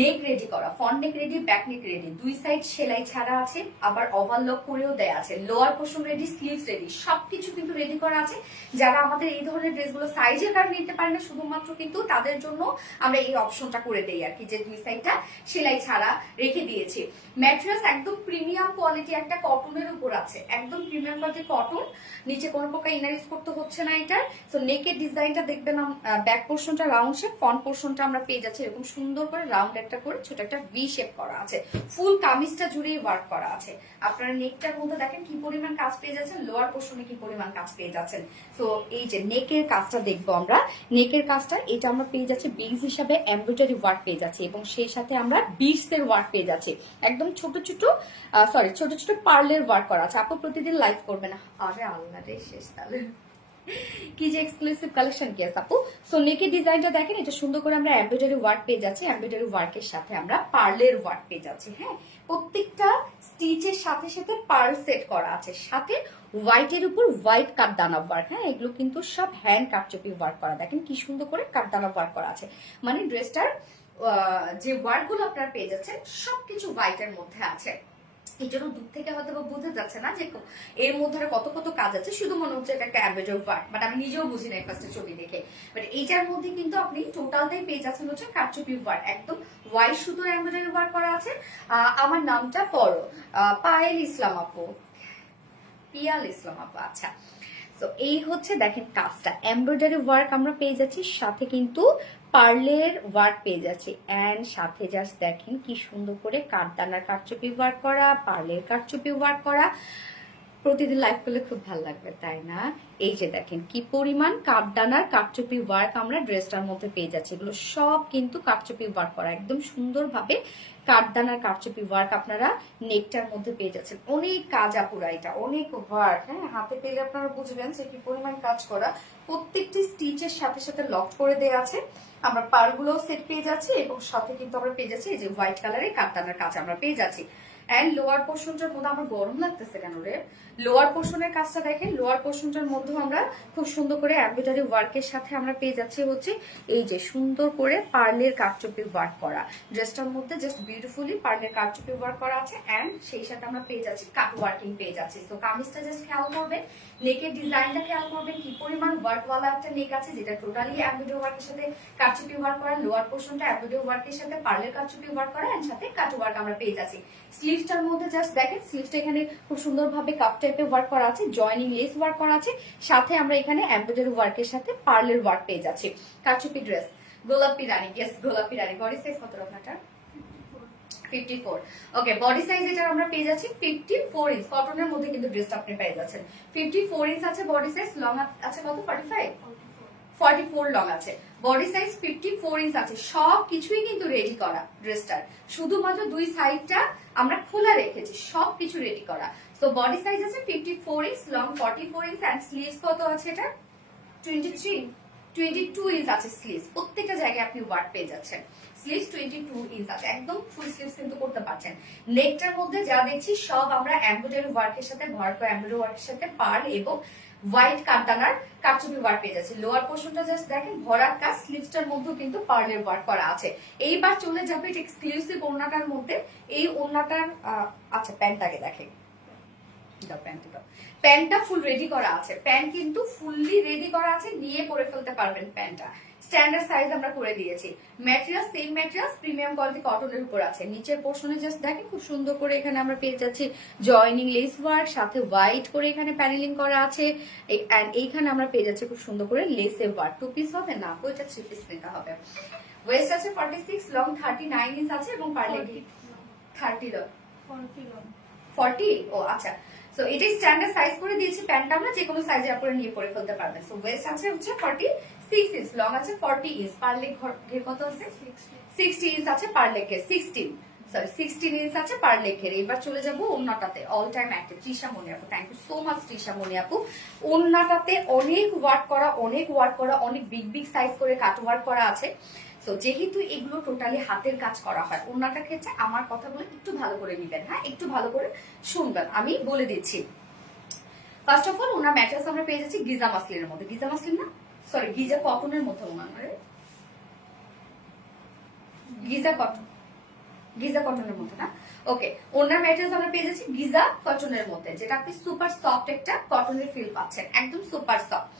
নেক রেডি করা, front neck ready, back neck ready, দুই সাইড সেলাই ছাড়া আছে, আবার ওভারলক করেও দেয়া আছে। Lower portion ready, sleeves ready, সবকিছু কিন্তু রেডি করা আছে। যারা আমাদের এই ধরনের ড্রেসগুলো সাইজের কারণে নিতে পারে না, শুধুমাত্র কিন্তু তাদের জন্য আমরা এই অপশনটা করে দেই আর কি, যে দুই সাইডটা সেলাই ছাড়া রেখে দিয়েছি। ম্যাটেরিয়ালস একদম প্রিমিয়াম কোয়ালিটি একটা কটনের উপর আছে, একদম প্রিমিয়াম কোয়ালিটি কটন, নিচে কোনো প্রকার ইনারিজ করতে হচ্ছে না এটার। তো নেকের ডিজাইনটা দেখবেন, ব্যাক পোর্শনটা রাউন্ড শেপ, ফ্রন্ট পোর্শনটা আমরা পেয়ে যাচ্ছি এরকম সুন্দর করে রাউন্ড একটা করে ছোট একটা ভি শেপ করা আছে। ফুল কামিজটা জুড়েই ওয়ার্ক করা আছে। আপনারা নেকটার মধ্যে দেখেন কি পরিমাণ কাজ পেয়ে যাচ্ছেন, লোয়ার পোর্শনে কি পরিমাণ কাজ পেয়ে যাচ্ছেন। তো এই যে নেকের কাজটা দেখবো আমরা, নেকের কাজটা এটা আমরা পেয়ে যাচ্ছি বিগস হিসাবে এমব্রয়ডারি ওয়ার্ক পেয়ে যাচ্ছি, এবং সেই সাথে আমরা বিটসের ওয়ার্ক পেয়ে যাচ্ছি। একদম ছোট ছোট পার্লের ওয়ার্ক করা আছে। আপু প্রতিদিন লাইভ করবে না? আরে আল্লাহ রে, শেষ তাহলে কি যে এক্সক্লুসিভ কালেকশন কি আছে আপু। সো নেকের ডিজাইনটা দেখেন, এটা সুন্দর করে আমরা এমব্রয়ডারি ওয়ার্ক পেয়ে যাচ্ছি, এমব্রয়ডারি ওয়ার্কের সাথে আমরা পার্লের ওয়ার্ক পেয়ে যাচ্ছি। হ্যাঁ, প্রত্যেকটা স্টিচের সাথে সাথে পার্ল সেট করা আছে, সাথে হোয়াইটের উপর হোয়াইট কাঠদানা ওয়ার্ক। হ্যাঁ, এগুলো কিন্তু সব হ্যান্ড কারচুপি ওয়ার্ক করা, দেখেন কি সুন্দর করে কাঠদানা ওয়ার্ক করা আছে। মানে ড্রেসটার যে ওয়ার্ক গুলো আপনারা পেয়ে যাচ্ছেন সবকিছু হোয়াইটের মধ্যে আছে। এই জন্য দূর থেকে হয়তো বোঝা যাচ্ছে না যে এর মধ্যে কত কত কাজ আছে, শুধু মনে হচ্ছে এটা একটা এমব্রয়ডারি ওয়ার্ক, বাট আমি নিজেও বুঝি নাই ফার্স্টে ছবি দেখে। বাট এইটার মধ্যে কিন্তু আপনি টোটালটাই পেয়ে যাচ্ছেন হচ্ছে কারচুপি ওয়ার্ক, একদম হোয়াইট সুতোর এমব্রয়ডারি ওয়ার্ক করা আছে। আমার নামটা পড়ো, পায়েল ইসলাম আপু, পিয়াল ইসলাম আপু। আচ্ছা, তো এই হচ্ছে দেখেন কাজটা, এমব্রয়ডারি ওয়ার্ক আমরা পেয়ে যাচ্ছি, সাথে কিন্তু পার্লের ওয়ার্ক পেয়ে যাচ্ছি, এন্ড সাথে জাস্ট দেখেন কি সুন্দর করে কাঠদানার কারচুপি ওয়ার্ক করা, পার্লের কারচুপি ওয়ার্ক করা। প্রতিদিন লাইভ করলে খুব ভালো লাগবে, তাই না? এই যে দেখেন কি পরিমাণ কাঠদানার কারচুপি ওয়ার্ক আমরা ড্রেসটার মধ্যে পেয়ে যাচ্ছি। এগুলো সব কিন্তু কারচুপি ওয়ার্ক করা, একদম সুন্দরভাবে কাঠদানার কারচুপি ওয়ার্ক আপনারা নেকটার মধ্যে পেয়ে যাচ্ছেন। অনেক কাজ আপুরা, এটা অনেক ওয়ার্ক। হ্যাঁ, হাতে পেলে আপনারা বুঝবেন যে কি পরিমাণ কাজ করা। প্রত্যেকটি স্টিচের সাথে সাথে লক করে দেওয়া আছে। আমরা পার্লগুলোও সেট পেয়ে যাচ্ছি, এবং সাথে কিন্তু আমরা পেয়ে যাচ্ছি এই যে হোয়াইট কালারের কাঠদানার কাজ আমরা পেয়ে যাচ্ছি। এন্ড লোয়ার পোর্শনটার মধ্যে আমার গরম লাগতেছে কেন রে, লোয়ার পোর্শনের কাজটা দেখেন, লোয়ার পোর্শনটার মধ্যে আমরা খুব সুন্দর করে এমব্রয়ডারি ওয়ার্কের সাথে আমরা পেয়ে যাচ্ছি হচ্ছে এই যে সুন্দর করে পার্লের কারচুপি ওয়ার্ক করা, ড্রেসটার মধ্যে জাস্ট বিউটিফুলি পার্লের কারচুপি ওয়ার্ক করা আছে এন্ড সেই সাথে আমরা পেয়ে যাচ্ছি কাট ওয়ার্কিং পেয়ে যাচ্ছি। তো কামিজটা জাস্ট খেয়াল করবেন, নেকের ডিজাইনটা খেয়াল করবেন কি পরিমাণ ওয়ার্কওয়ালা একটা নেক আছে, যেটা টোটালি এমব্রয়ডারি ওয়ার্কের সাথে কারচুপি ওয়ার্ক করা, লোয়ার পোর্শনটা এমব্রয়ডারি ওয়ার্কের সাথে পার্লের কারচুপি ওয়ার্ক করা এন্ড সাথে কাট ওয়ার্ক আমরা পেয়ে যাচ্ছি। স্লিভসটার মধ্যে জাস্ট দেখেন, স্লিভসটা এখানে খুব সুন্দরভাবে কাপ টাইপের ওয়ার্ক করা আছে, জয়েনিং লেস ওয়ার্ক করা আছে, সাথে আমরা এখানে এমব্রয়ডারি ওয়ার্কের সাথে পার্লের ওয়ার্ক পেয়ে যাচ্ছি। কারচুপি ড্রেস গোলাপি রানী, ইয়েস গোলাপি রানী। বডি সাইজ কত আপনারটা? 54। ওকে, বডি সাইজ এটা আমরা পেয়ে যাচ্ছি 54 ইঞ্চ, কটনের মধ্যে কিন্তু ড্রেসটা আপনি পেয়ে যাচ্ছেন। 54 ইঞ্চ আছে বডি সাইজ, লং আছে কত? 44 লং আছে, বডি সাইজ 54 ইঞ্চ আছে। সব কিছুই কিন্তু রেডি করা ড্রেসটার, শুধুমাত্র দুই সাইডটা আমরা খোলা রেখেছি, সবকিছু রেডি করা। সো বডি সাইজ আছে 54 inch, long 44 inch and sleeves কত আছে এটা? 22 ইঞ্চ আছে স্লিভস, প্রত্যেকটা জায়গায় আপনি ওয়ার্ক পেয়ে যাচ্ছেন। স্লিভস 22 ইঞ্চ আছে, একদম ফুল স্লিভস কিন্তু করতে পারছেন। নেকটার মধ্যে যা দেখছি সব আমরা এমব্রয়ডারি ওয়ার্কের সাথে ভর করে এমব্রয়ডারি ওয়ার্কের সাথে পার্ল এবং হোয়াইট কাটদানার কারচুপি ওয়ার্ক পেয়ে যাচ্ছে। লোয়ার পোর্শনটা জাস্ট দেখেন ভরার কাজ, স্লিভসটার মধ্যেও কিন্তু পার্লের ওয়ার্ক করা আছে। এইবার চলে যাবে এটা এক্সক্লুসিভ ওড়নাটার মধ্যে। এই ওড়নাটার আচ্ছা প্যান্টটাকে দেখেন, প্যান্টটা ফুল রেডি করা আছে, প্যান্ট কিন্তু ফুললি রেডি করা আছে, নিয়ে পরে ফেলতে পারবেন প্যান্টটা। স্ট্যান্ডার্ড সাইজ আমরা করে দিয়েছি। Material same material, premium quality কটনের উপর আছে। নিচের পোর্শনে জাস্ট দেখেন খুব সুন্দর করে এখানে আমরা পেয়ে যাচ্ছি জয়েনিং লেস ওয়ার্ক, সাথে হোয়াইট করে এখানে প্যানেলিং করা আছে এন্ড এইখানে আমরা পেয়ে যাচ্ছি খুব সুন্দর করে লেসে ওয়ার্ক। 2 পিস হবে না, ওইটা 3 পিস নিতে হবে। ওয়েস্ট আছে 46, লং 39 ইঞ্চ আছে এবং পার্লে 40। ও আচ্ছা, সো এটাই স্ট্যান্ডার্ড সাইজ করে দিয়েছি। প্যান্টটা আমরা যে কোনো সাইজে আপনারা নিয়ে পরে ফেলতে পারবেন। সো ওয়েস্ট আছে হচ্ছে 46 ইঞ্চ, লং আছে 40 ইঞ্চ, পার লেগ ঘের কত আছে? 60 ইঞ্চ আছে পার লেগের, 16 ইঞ্চ আছে পার লেগের। এবার চলে যাবো ওন্নাটাতে, all time active Trisha Moni আপু, thank you so much Trisha Moni আপু। ওন্নাটাতে অনেক ওয়ার্ক করা, অনেক বিগ সাইজ করে কাট ওয়ার্ক করা আছে। তো যেহেতু এগুলো টোটালি হাতের কাজ করা হয়, ওন্নাটার ক্ষেত্রে আমার কথাগুলো একটু ভালো করে নিবেন, হ্যাঁ একটু ভালো করে শুনবেন, আমি বলে দিচ্ছি। First of all owner materials আমরা পেয়ে যাচ্ছি গিজা মাসলিনের মধ্যে, গিজা মাসলিন না সরি গিজা কটনের মধ্যে, গিজা কটনের মধ্যে না। ওকে, ওনার ম্যাটেরিয়ালস আমরা পেয়ে যাচ্ছি গিজা কটনের মধ্যে, যেটা আপনি সুপার সফট একটা কটনের ফিল পাচ্ছেন, একদম সুপার সফট।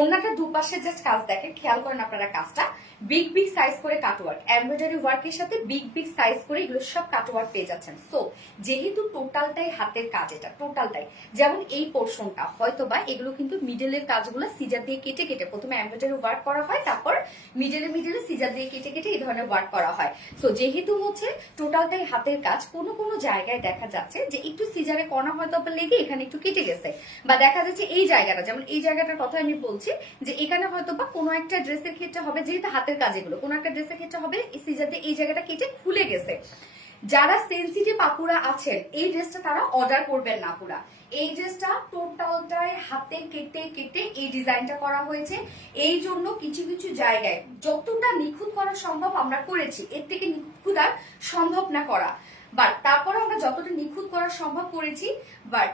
ওনাটা দুপাশে জাস্ট কাজ দেখেন, খেয়াল করেন আপনারা কাজটা, বিগ সাইজ করে কাটওয়ার্ক, এমব্রয়ডারি ওয়ার্কের সাথে বিগ সাইজ করে এগুলো সব কাটওয়ার্ক পেয়ে যাচ্ছেন। সো যেহেতু টোটালটাই হাতের কাজ, এটা টোটালটাই, যেমন এই পোর্শনটা হয়তো বা এগুলো কিন্তু মিডলের কাজগুলো সিজার দিয়ে কেটে প্রথমে এমব্রয়ডারি ওয়ার্ক করা হয়, তারপর মিডলে সিজার দিয়ে কেটে এই ধরনের ওয়ার্ক করা হয়। সো যেহেতু হচ্ছে টোটালটাই হাতের কাজ, কোনো জায়গায় দেখা যাচ্ছে যে একটু সিজারে কণা হয়তো লেগে এখানে একটু কেটে গেছে, বা দেখা যাচ্ছে এই জায়গাটা, যেমন এই জায়গাটার কথা আমি বলছি যে এখানে হয়তো বা কোনো একটা ড্রেসের ক্ষেত্রে হবে, যেহেতু হাতের কাজ এগুলো, কোনো একটা ড্রেসের ক্ষেত্রে হবে সিজার দিয়ে এই জায়গাটা কেটে খুলে গেছে। যারা সেনসিটিভ আপুরা আছেন এই ড্রেসটা তারা অর্ডার করবেন না আপুরা। এই ড্রেসটা টোটালটাই হাতে কেটে এই ডিজাইনটা করা হয়েছে। এই জন্য কিছু জায়গায় যতটা নিখুঁত করা সম্ভব আমরা করেছি, এর থেকে নিখুঁত আর সম্ভব না করা, বাট তারপরে আমরা যতটা নিখুঁত করা সম্ভব করেছি। বাট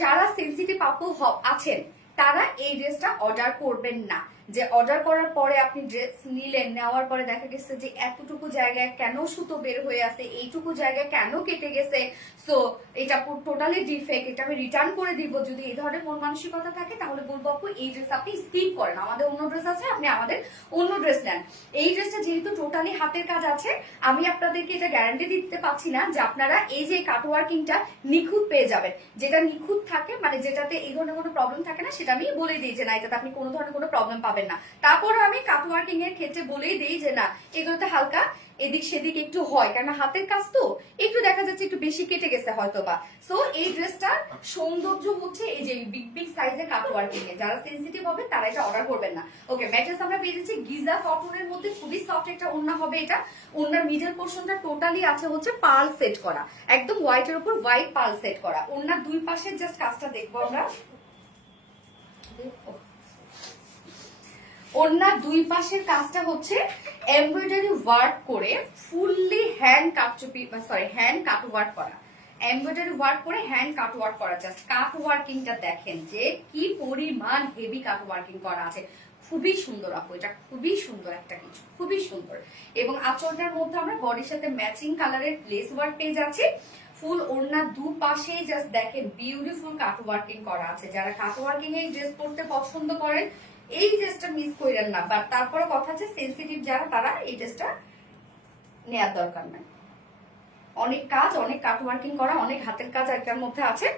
যারা সেনসিটিভ আপু আছেন তারা এই ড্রেসটা অর্ডার করবেন না, যে অর্ডার করার পরে আপনি ড্রেস নিলেন, নেওয়ার পরে দেখা গেছে যে এতটুকু জায়গায় কেন সুতো বের হয়ে আছে, এইটুকু জায়গায় কেন কেটে গেছে, সো এটা টোটালি ডিফেক্ট, এটা আমি রিটার্ন করে দিব। যদি এই ধরনের মন মানসিকতা থাকে তাহলে বলবো আপু এই ড্রেস আপনি স্কিপ করেন, আমাদের অন্য ড্রেস আছে, আপনি আমাদের অন্য ড্রেস নেন। এই ড্রেসটা যেহেতু টোটালি হাতের কাজ আছে, আমি আপনাদেরকে এটা গ্যারান্টি দিতে পারছি না যে আপনারা এই যে কাটওয়ার্কিংটা নিখুঁত পেয়ে যাবেন। যেটা নিখুঁত থাকে মানে যেটাতে এই ধরনের কোনো প্রবলেম থাকে না, সেটা আমি বলে দিই যে না এটাতে আপনি কোনো ধরনের কোনো প্রবলেম পাবেন না। তারপরে আমি কাটওয়ার্কিং এর ক্ষেত্রে বলেই দিই যে না এগুলোতে হালকা এদিক সেদিক একটু হয়, কারণ হাতের কাজ তো একটু দেখা যাচ্ছে একটু বেশি কেটে গেছে হয়তো বা। সো এই ড্রেসটার সৌন্দর্য হচ্ছে এই যে বিগ সাইজের কাটওয়ার্কিং এ, যারা সেনসিটিভ হবে তারা এটা অর্ডার করবেন না। ওকে, ম্যাটেরিয়ালস আমরা পেয়ে যাচ্ছি গিজা কটনের মধ্যে, খুবই সফট একটা ওড়না হবে এটা। ওড়নার মিডল পোর্শনটা টোটালি আছে হচ্ছে পার্ল সেট করা, একদম হোয়াইটের উপর হোয়াইট পার্ল সেট করা। ওড়নার দুই পাশের জাস্ট কাজটা দেখবো আমরা। ওড়নার দুই পাশের কাজটা হচ্ছে এমব্রয়ডারি ওয়ার্ক করে ফুললি হ্যান্ড কাটচুপি সরি হ্যান্ড কাট ওয়ার্ক করা, এমব্রয়ডারি ওয়ার্ক করে হ্যান্ড কাট ওয়ার্ক করা। জাস্ট কাট ওয়ার্কিংটা দেখেন যে কি পরিমাণ হেভি কাট ওয়ার্কিং করা আছে, খুবই সুন্দর আপু, এটা খুবই সুন্দর একটা কিছু, খুবই সুন্দর। এবং আঁচলটার মধ্যে আমরা বডির সাথে ম্যাচিং কালারের লেস ওয়ার্ক পেয়ে যাচ্ছি। ফুল ওড়নার দুপাশে জাস্ট দেখেন বিউটিফুল কাট ওয়ার্কিং করা আছে। যারা কাট ওয়ার্কিং এ ড্রেস পরতে পছন্দ করেন এই ড্রেসটা মিস করেন না, বাট তারপরে কথা হচ্ছে সেন্সিটিভ যারা তারা এই ড্রেসটা নেওয়ার দরকার নাই। অনেক কাজ, অনেক কাট ওয়ার্কিং করা, অনেক হাতের কাজ এটার মধ্যে আছে।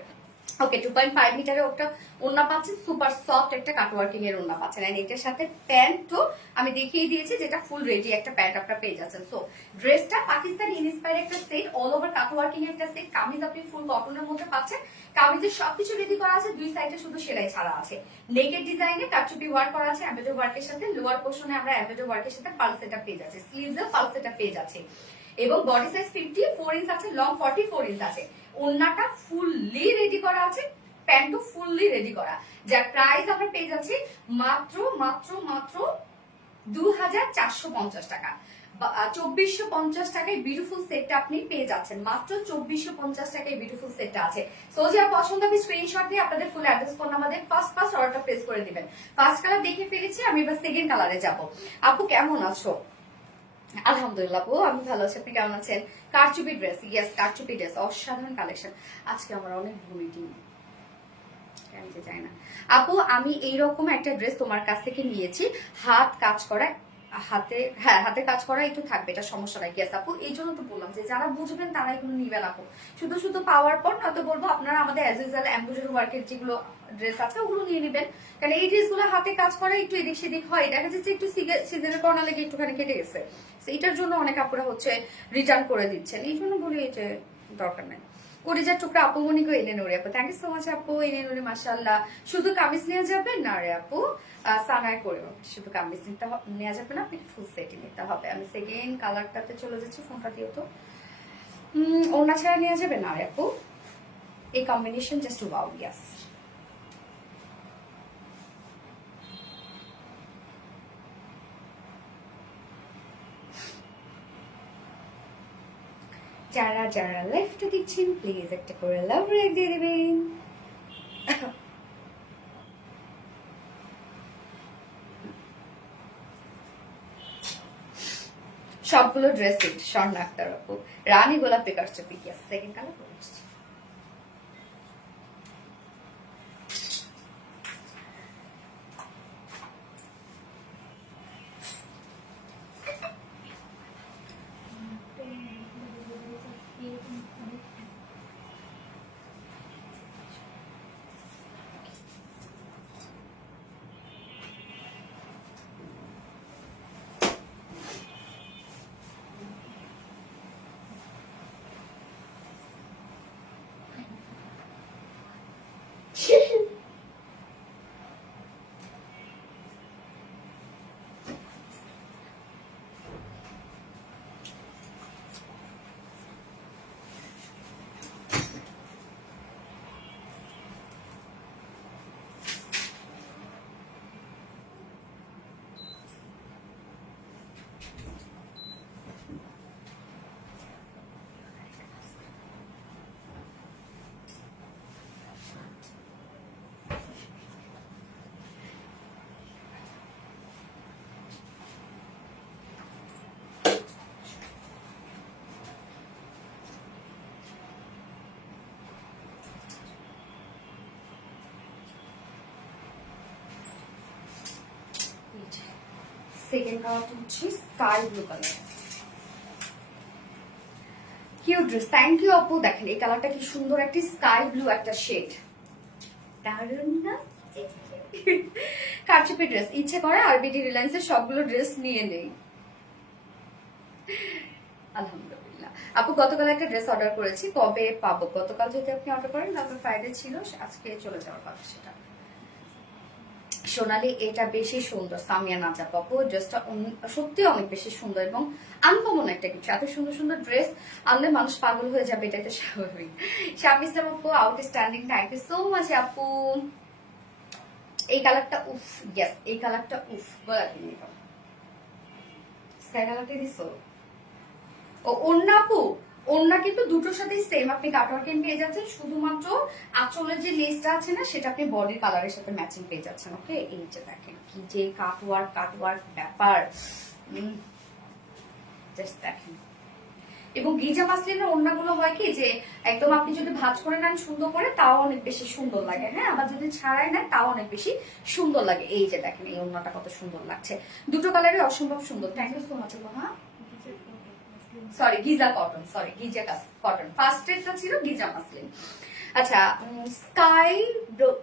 ওকে 2.5 মিটারের একটা ওড়না পাচ্ছেন, সুপার সফট একটা কাট ওয়ার্কিং এর ওড়না পাচ্ছেন। এন্ড এটার সাথে প্যান্টও আমি দেখিয়ে দিয়েছি, যেটা ফুল রেডি একটা প্যান্ট আপনারা পেয়ে যাচ্ছেন। সো ড্রেসটা পাকিস্তানি ইন্সপায়ার একটা সেট, অল ওভার কাট ওয়ার্কিং একটা সেট। কামিজ আপনি ফুল কটনের মধ্যে পাচ্ছেন, কামিজের সবকিছু রেডি করা আছে, দুই সাইডে শুধু সেলাই ছাড়া আছে। নেকের ডিজাইনে কাটচুপি ওয়ার্ক করা আছে এমব্রয়ডারি ওয়ার্কের সাথে, লোয়ার পোর্শনে আমরা এমব্রয়ডারি ওয়ার্কের সাথে পালস সেটআপ পেয়ে যাচ্ছে, স্লিভসেও পালস সেটআপ পেয়ে যাচ্ছে। এবং বডি সাইজ 54 ইঞ্চ আছে, লং 44 ইঞ্চ আছে। ওড়নাটা ফুললি রেডি করা আছে, প্যান্টও ফুললি রেডি করা। যার প্রাইস আমরা পেয়ে যাচ্ছি মাত্র মাত্র মাত্র 2450 টাকা। 2450 টাকায় বিউটিফুল সেটটা আপনি পেয়ে যাচ্ছেন, মাত্র 2450 টাকায় বিউটিফুল সেটটা আছে। সো যার পছন্দ হবে স্ক্রিনশট দিয়ে আপনাদের ফুল অ্যাড্রেস ফোন আমাদের ফার্স্ট অর্ডারটা প্লেস করে দিবেন। ফার্স্ট কালার দেখে ফেলেছি, আমি এবার সেকেন্ড কালারে যাব। আপু কেমন আছো? আলহামদুলিল্লাহ আপু আমি ভালো আছি, আপনি কেমন আছেন? কারচুপি ড্রেস, ইয়েস কারচুপি ড্রেস, অসাধারণ কালেকশন। আজকে আমার অনেক ভুমিটিং চাই না আপু, আমি এইরকম একটা ড্রেস তোমার কাছ থেকে নিয়েছি, হাত কাজ করা, হাতে হ্যাঁ হাতে কাজ করা একটু থাকবে, এটা সমস্যা নাই। ইয়েস আপু, এই জন্য তো বললাম যে যারা বুঝবেন তারাই কোনো নিবেন আপু। শুধু শুধু পাওয়ার পর নয়তো বলবো আপনারা আমাদের অ্যাজ ইউজুয়াল এমব্রয়ডারি ওয়ার্কের যেগুলো ড্রেস আছে ওগুলো নিয়ে নেবেন, কারণ এই ড্রেসগুলো হাতে কাজ করা একটু এদিক সেদিক হয়, দেখা যাচ্ছে একটু সিজনের কর্নার লেগে একটুখানি কেটে গেছে, এটার জন্য অনেক আপুরা হচ্ছে রিটার্ন করে দিচ্ছেন। এই জন্য বলি যে দরকার নাই। কলিজার টুকরা আপু মনিকে এনে নুরে আপু, থ্যাংক ইউ সো মাচ আপু, এনে নুরে মাশাআল্লাহ। শুধু কামিজ নেওয়া যাবে না রে আপু, সানায় করেও শুধু কামিজ নিতে নেওয়া যাবে না, আপনি ফুল সেটই নিতে হবে। আমি সেকেন্ড কালারটাতে চলে যাচ্ছি, ফোনটা দিও তো। ওড়না ছাড়া নেওয়া যাবে না রে আপু, এই কম্বিনেশন জাস্ট ওয়াও। ইয়াস যারা যারা লাইভটা দেখছেন প্লিজ একটা করে লাভ রেক দিয়ে দিবেন। সবগুলো ড্রেস স্বর্ণ আক্তার আপু, রানী গোলাপি কারচুপি। ইয়াস সেকেন্ড কালার করে এসেছি। সেকেন্ড কালারটা হচ্ছে sky blue colour, cute dress. Thank you আপু, দেখেন এই কালারটা কি সুন্দর, একটি স্কাই ব্লু একটা শেড, দারুণ না? কারচুপি ড্রেস ইচ্ছে করে আরবিডি রিলায়েন্সের সবগুলো ড্রেস নিয়ে নেই। আলহামদুলিল্লাহ আপু, গতকাল একটা ড্রেস অর্ডার করেছি, কবে পাবো? গতকাল যদি আপনি অর্ডার করেন তারপর ফ্রাইডে ছিল, আজকে চলে যাওয়ার কথা সেটা। সোনালি এটা বেশি সুন্দর, সামিয়া নাজা পাপু ড্রেসটা সত্যি অনেক বেশি সুন্দর এবং আনকমন একটা কিছু। এত সুন্দর সুন্দর ড্রেস আনলে মানুষ পাগল হয়ে যাবে, এটা তো স্বাভাবিক। শামি ইসলাম আপু outstanding, thank you so much আপু। এই কালারটা উফ, ইয়েস এই কালারটা উফ, গলা কিনে স্কাই কালারটা দিছো। ও ওন্না আপু, ওন্না কিন্তু দুটোর সাথে সেম, আপনি কাটওয়ার্কিং পেয়ে যাচ্ছেন, শুধুমাত্র আঁচলের যে লেসটা আছে না সেটা আপনি বডির কালারের সাথে ম্যাচিং পেয়ে যাচ্ছেন। ওকে, এই যে দেখেন কি যে কাটওয়ার্ক ব্যাপার, জাস্ট দেখেন। এবং গিজা মাসলিনের ওড়নাগুলো হয় কি যে একদম আপনি যদি ভাঁজ করে নেন সুন্দর করে তাও অনেক বেশি সুন্দর লাগে, হ্যাঁ, আবার যদি ছাড়াই নেন তাও অনেক বেশি সুন্দর লাগে। এই যে দেখেন এই ওড়নাটা কত সুন্দর লাগছে, দুটো কালারই অসম্ভব সুন্দর। Thank you so much. হ্যাঁ sorry Giza cotton, sorry Giza cotton, first রেটটা ছিল গিজা মাসলিন। আচ্ছা স্কাই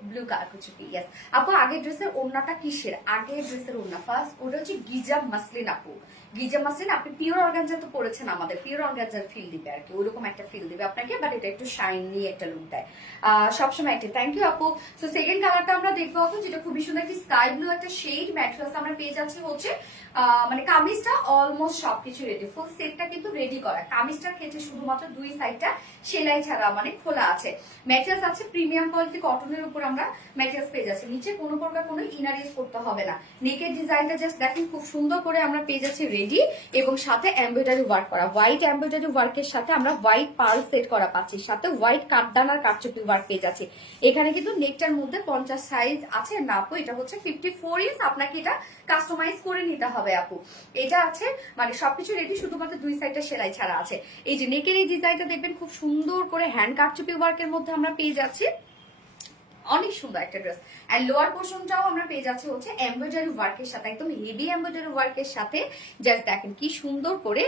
ব্লু কালার কিছু কি, ইয়েস আপু। আগের ড্রেসের ওড়নাটা কিসের? আগের ড্রেসের ওড়না ফার্স্ট ওটা হচ্ছে গিজা মাসলিন আপু, গিজা মাসলিন। আপনি পিওর অর্গানজা তো পড়েছেন, আমাদের পিওর অর্গানজার ফিল দিবে আর কি, ওরকম একটা ফিল দিবে আপনাকে, বাট এটা একটু শাইনি একটা লুক দেয় সবসময় একটা। থ্যাংক ইউ আপু। সো সেকেন্ড কালারটা আমরা দেখবো আপু, যেটা খুবই সুন্দর একটি স্কাই ব্লু একটা শেড ম্যাট্রেস আমরা পেয়ে যাচ্ছি হচ্ছে মানে কামিজটা অলমোস্ট সবকিছু রেডি, ফুল সেটটা কিন্তু রেডি করা। কামিজটার ক্ষেত্রে শুধুমাত্র দুই সাইডটা সেলাই ছাড়া মানে খোলা আছে। ম্যাটেরিয়ালস আছে প্রিমিয়াম কোয়ালিটি কটনের উপর আমরা ম্যাটেরিয়ালস পেয়ে যাচ্ছি, নিচে কোনো প্রকার কোনো ইনার ইউজ করতে হবে না। নেকের ডিজাইনটা জাস্ট দেখেন খুব সুন্দর করে আমরা পেয়ে যাচ্ছি রেডি, এবং সাথে এমব্রয়ডারি ওয়ার্ক করা, হোয়াইট এমব্রয়ডারি ওয়ার্কের সাথে আমরা হোয়াইট পার্ল সেট করা পাচ্ছি, সাথে হোয়াইট কাঠদানার কারচুপি ওয়ার্ক পেয়ে যাচ্ছি। এখানে কিন্তু নেকটার মধ্যে 50 সাইজ আছে না আপু, এটা হচ্ছে 54 ইঞ্চ, আপনাকে এটা কাস্টমাইজ করে নিতে হবে আপু। এটা আছে মানে সবকিছু রেডি, শুধুমাত্র দুই সাইডটা সেলাই ছাড়া আছে। এই যে নেকের এই ডিজাইনটা দেখবেন খুব সুন্দর করে হ্যান্ড কারচুপি ওয়ার্কের মধ্যে আমরা পেয়ে যাচ্ছি, অনেক সুন্দর একটা ড্রেস। আর লোয়ার পোর্শনটাও আমরা পেয়ে যাচ্ছি হচ্ছে এমব্রয়ডারি ওয়ার্কের সাথে, একদম হেভি এমব্রয়ডারি ওয়ার্কের সাথে। জাস্ট দেখেন কি সুন্দর করে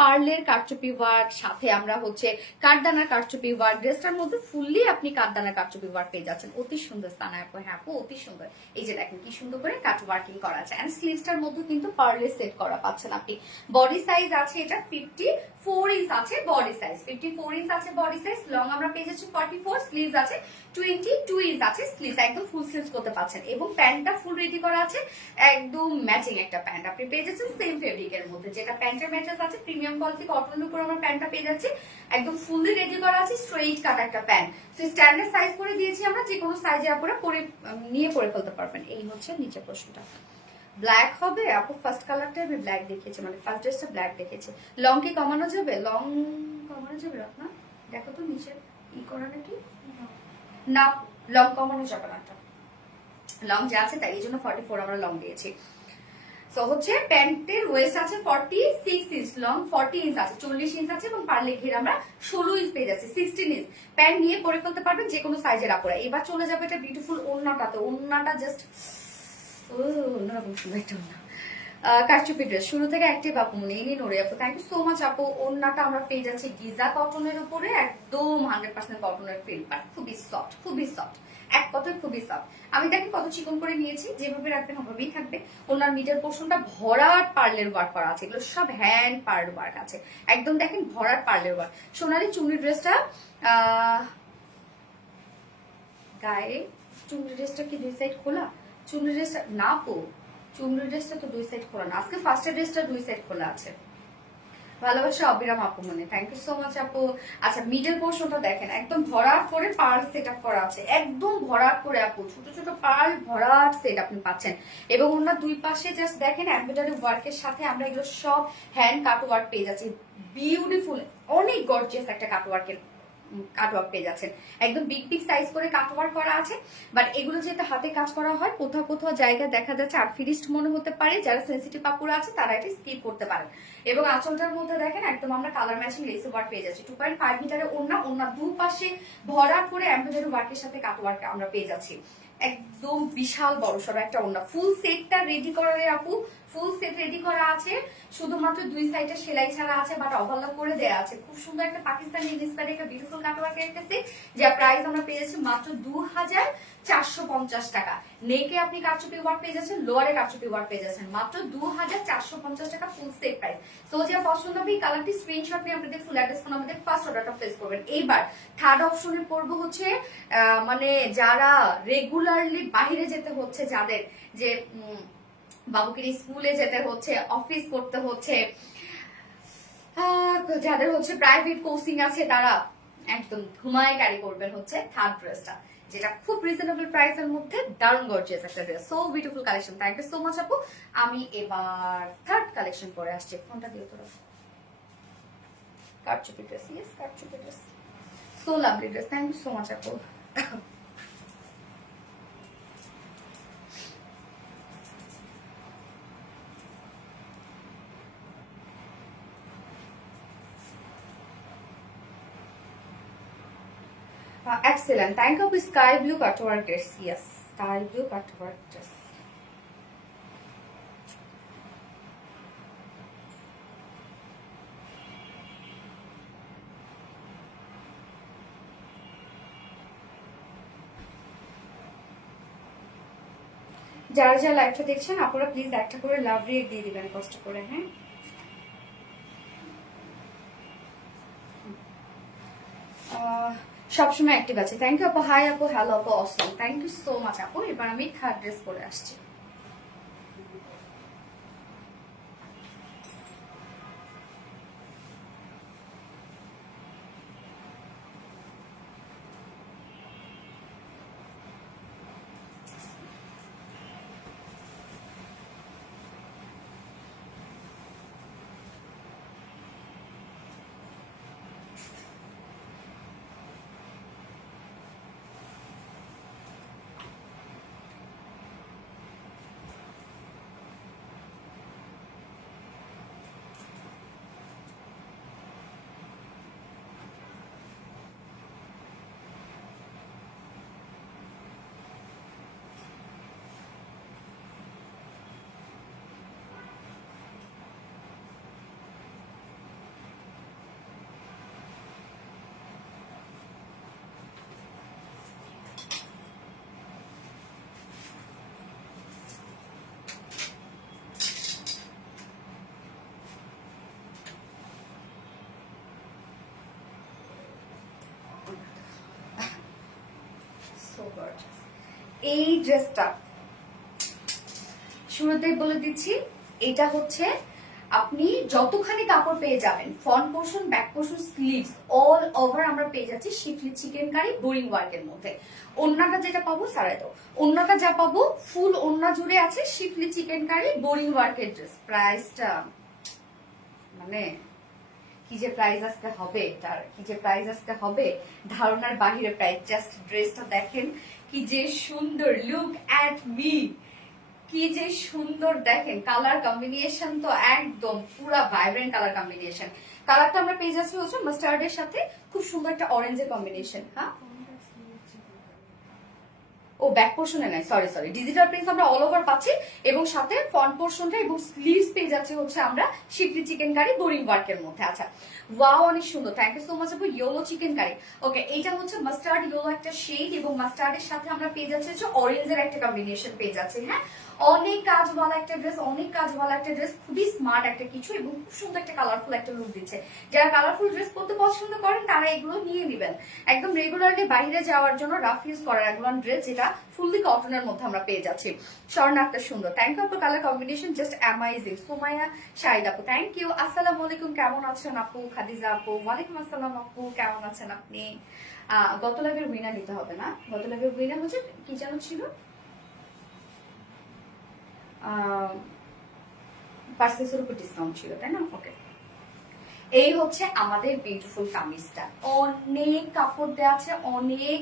পার্লের কারচুপি ওয়ার্ক, সাথে আমরা হচ্ছে কাঠদানার কারচুপি ওয়ার্ক, ড্রেসটার মধ্যে ফুললি আপনি কাঠদানার কারচুপি ওয়ার্ক পেয়ে যাচ্ছেন। অতি সুন্দর স্থানে আপু, হ্যাঁ আপু অতি সুন্দর। এই যে দেখেন কি সুন্দর করে কাট ওয়ার্কিং করা আছে, এন্ড স্লিভসটার মধ্যে কিন্তু পার্লে সেট করা পাচ্ছেন আপনি। বডি সাইজ আছে এটা 54 ইঞ্চ আছে বডি সাইজ, 54 ইঞ্চ আছে বডি সাইজ। লং আমরা পেয়ে যাচ্ছি 44, স্লিভস আছে 22 ইঞ্চ আছে স্লিভস, একদম ফুল স্লিভস করতে পাচ্ছেন। এবং প্যান্টটা ফুল রেডি করা আছে, একদম ম্যাচিং একটা প্যান্ট আপনি পেয়ে যাচ্ছেন সেম ফেব্রিকের মধ্যে, যেটা প্যান্টের ম্যাটেরিয়ালস আছে প্রিমিয়াম কোয়ালিটি কটনের উপর আমরা প্যান্টটা পেয়ে যাচ্ছি, একদম ফুললি রেডি করা আছে, স্ট্রেইট কাট একটা প্যান্ট। সো স্ট্যান্ডার্ড সাইজ করে দিয়েছি আমরা, যে কোনো সাইজে আপনারা পরে নিয়ে পরে ফেলতে পারবেন। এই হচ্ছে নিচের প্রশ্নটা ব্ল্যাক হবে আপু, ফার্স্ট কালারটা আমি ব্ল্যাক দেখিয়েছি, মানে ফার্স্ট ড্রেসটা ব্ল্যাক দেখেছি। লং কি কমানো যাবে? লং কমানো যাবে আপনার, দেখো তো নিচে ই করা নাকি না, লং কমানো যাবে না, লং যা আছে তাই, এই জন্য 44 আমরা লং দিয়েছি। সো হচ্ছে প্যান্টের ওয়েস্ট আছে 46 ইঞ্চ, লং 40 ইঞ্চ আছে, 40 ইঞ্চ আছে, এবং পার্লে ঘের আমরা 16 ইঞ্চ পেয়ে যাচ্ছি, 16 ইঞ্চ। প্যান্ট নিয়ে পরে ফেলতে পারবেন যে কোনো সাইজের আপুরা। এবার চলে যাবে এটা বিউটিফুল ওড়নাটাতে, ওড়নাটা জাস্ট অন্যরকম সুন্দর একটা ওড়না, কারচুপি ড্রেস শুরু থেকে অ্যাক্টিভ আপু নেই নোরে আপু, থ্যাংক ইউ সো মাচ আপু। ওড়নাটা আমরা পেয়ে যাচ্ছি গিজা কটনের উপরে, একদম 100% কটনের ফিল পার, খুবই সফট, খুবই সফট, এক কথায় খুবই সফট। আমি দেখি কত চিকন করে নিয়েছি, যেভাবে রাখবেন ওভাবেই থাকবে। ওনার মিডল পোর্শনটা ভরাট পার্লের ওয়ার্ক করা আছে, এগুলো সব হ্যান্ড পার্ল ওয়ার্ক আছে, একদম দেখেন ভরাট পার্লের ওয়ার্ক। সোনালি চুমড়ি ড্রেসটা গায়ে, চুমড়ি ড্রেসটা কি দুই সাইড খোলা? চুমড়ি ড্রেসটা না আপু, চুমড়ি ড্রেসটা তো দুই সাইড খোলা না, আজকে ফার্স্টের ড্রেসটা দুই সাইড খোলা আছে। ভালোবাসা অবিরাম আপু মনে, থ্যাংক ইউ সো মাচ আপু। আচ্ছা মিডল পোর্শনটা দেখেন একদম ভরাট করে পার্ল সেট আপ করা আছে, একদম ভরাট করে আপু, ছোট ছোট পার্ল ভরাট সেট আপনি পাচ্ছেন। এবং ওনার দুই পাশে জাস্ট দেখেন এমব্রয়ডারি ওয়ার্কের সাথে আমরা এগুলো সব হ্যান্ড কাট ওয়ার্ক পেয়ে যাচ্ছি, বিউটিফুল অনেক গর্জিয়াস একটা কাট ওয়ার্কের কাটওয়ার্ক পেয়ে যাচ্ছেন, একদম বিগ বিগ সাইজ করে কাটওয়ার্ক করা আছে। বাট এগুলো যেহেতু হাতে কাজ করা হয়, কোথাও কোথাও জায়গা দেখা যাচ্ছে আনফিনিশড মনে হতে পারে, যারা সেন্সিটিভ আপুরা আছে তারা এটা স্কিপ করতে পারেন। এবং আঁচলটার মধ্যে দেখেন একদম আমরা কালার ম্যাচিং লেস ওয়ার্ক পেয়ে যাচ্ছি, 2.5 মিটারের ওড়না, ওড়না দুপাশে ভরাট করে এমব্রয়ডারি ওয়ার্কের সাথে কাটওয়ার্ক আমরা পেয়ে যাচ্ছি, একদম বিশাল বড় সড়ো একটা ওড়না। ফুল সেটটা রেডি করা আপু, ফুল সেট রেডি করা আছে, শুধুমাত্র দুই সাইডে সেলাই ছাড়া আছে, বাট ওভারলক করে দেওয়া আছে। খুব সুন্দর একটা পাকিস্তানি ইন্সপায়ার্ড একটা বিউটিফুল কাটওয়ার্কের একটা সেট, যার প্রাইস আমরা পেয়ে যাচ্ছি মাত্র 2450 টাকা। নেকে আপনি কারচুপি ওয়ার্ক পেয়ে যাচ্ছেন, লোয়ারে কারচুপি ওয়ার্ক পেয়ে যাচ্ছেন মাত্র 2450 টাকা ফুল সেট প্রাইস। সো যে পছন্দ হবে এই কালারটি স্ক্রিনশট নিয়ে আপনাদের ফুল অ্যাড্রেস ফোন আমাদের ফার্স্ট অর্ডারটা প্লেস করবেন। এইবার থার্ড অপশনে পড়বো হচ্ছে মানে যারা রেগুলারলি বাইরে যেতে হচ্ছে, যাদের যে বাবুকে স্কুলে যেতে হচ্ছে, অফিস করতে হচ্ছে, যাদের হচ্ছে প্রাইভেট কোচিং আছে, তারা একদম ঘুমায় ক্যারি করবেন হচ্ছে থার্ড ড্রেসটা। যেটা খুব রিজনেবল প্রাইসের মধ্যে দারুণ গর্জিয়াস একটা dress, so beautiful collection. Thank you so much আপু। আমি এবার থার্ড কালেকশন পরে আসছি। ফোনটা দিও তোরা। কারচুপি ড্রেস, ইয়েস কারচুপি dress, so lovely dress. Thank you so much আপু। Excellent. Thank you. Sky blue cutwork dress. Yes, sky blue cutwork dress. যারা যারা লাইভটা দেখছেন আপনারা প্লিজ একটা করে লাভ রিয়েক্ট দিয়ে দিবেন কষ্ট করে, হ্যাঁ। সবসময় অ্যাক্টিভ আছে। থ্যাংক ইউ আপু। হাই আপু, হ্যালো আপু, অসম। থ্যাংক ইউ সো মাচ আপু। এবার আমি থার্ড ড্রেস পরে আসছি। এই ড্রেসটা শুরুতেই বলে দিচ্ছি, এটা হচ্ছে আপনি যতখানি কাপড় পেয়ে যাবেন, front portion, back portion, sleeves all over আমরা পেয়ে যাচ্ছি শিফলি চিকেন কারি বোরিং ওয়ার্কের মধ্যে। ওন্নাটা যেটা পাবো সারাই তো, ওন্নাটা যা পাবো ফুল ওন্না জুড়ে আছে শিফলি চিকেন কারি বোরিং ওয়ার্কের ড্রেস। প্রাইসটা মানে কি যে প্রাইস আসতে হবে, তার কি যে প্রাইস আসতে হবে ধারণার বাহিরে প্রাইস। জাস্ট ড্রেসটা দেখেন কি যে সুন্দর, লুক অ্যাট মি, কি যে সুন্দর দেখেন। কালার কম্বিনেশন তো একদম পুরা ভাইব্রেন্ট কালার কম্বিনেশন। কালারটা আমরা পেয়ে যাচ্ছি হচ্ছে মাস্টার্ডের সাথে খুব সুন্দর একটা অরেঞ্জের কম্বিনেশন। হ্যাঁ, ও ব্যাক পোর্শনে নাই, সরি সরি, ডিজিটাল প্রিন্ট আমরা অল ওভার পাচ্ছি এবং সাথে ফ্রন্ট পোর্শনটা এবং স্লিভস পেয়ে যাচ্ছে হচ্ছে আমরা শিফলি চিকেন কারি বোরিং ওয়ার্কের মধ্যে। আচ্ছা, ওয়াও অনেক সুন্দর। থ্যাংক ইউ সো মাচ আপু। ইয়েলো চিকেন কারি, ওকে, এইটা হচ্ছে মাস্টার্ড ইয়েলো একটা শেড এবং মাস্টার্ডের সাথে আমরা পেয়ে যাচ্ছি হচ্ছে অরেঞ্জের একটা কম্বিনেশন পেয়ে যাচ্ছি। হ্যাঁ, অনেক কাজওয়ালা একটা ড্রেস, অনেক কাজওয়ালা একটা ড্রেস, খুবই স্মার্ট একটা কিছু এবং খুব সুন্দর একটা কালারফুল একটা লুক দিচ্ছে। যারা কালারফুল ড্রেস পরতে পছন্দ করেন তারা এগুলো নিয়ে নেবেন। একদম রেগুলারলি বাইরে যাওয়ার জন্য রাফ ইউজ করার এগুলো ড্রেস, যেটা ফুললি কটনের মধ্যে আমরা পেয়ে যাচ্ছি। স্বর্ণ একটা সুন্দর। থ্যাংক ইউ আপু, colour combination just amazing. Somaya Shahid আপু, থ্যাংক ইউ। আসসালামু আলাইকুম, কেমন আছেন আপু? খাদিজা আপু, ওয়ালাইকুম আসসালাম আপু, কেমন আছেন আপনি? গত লাইভের উইনার নিতে হবে না, গত লাইভের উইনার হচ্ছে কি যেন ছিল, পার্সেসের উপর ডিসকাউন্ট ছিল, তাই না? ওকে, এই হচ্ছে আমাদের বিউটিফুল কামিজটা। অনেক কাপড় দেওয়া আছে, অনেক,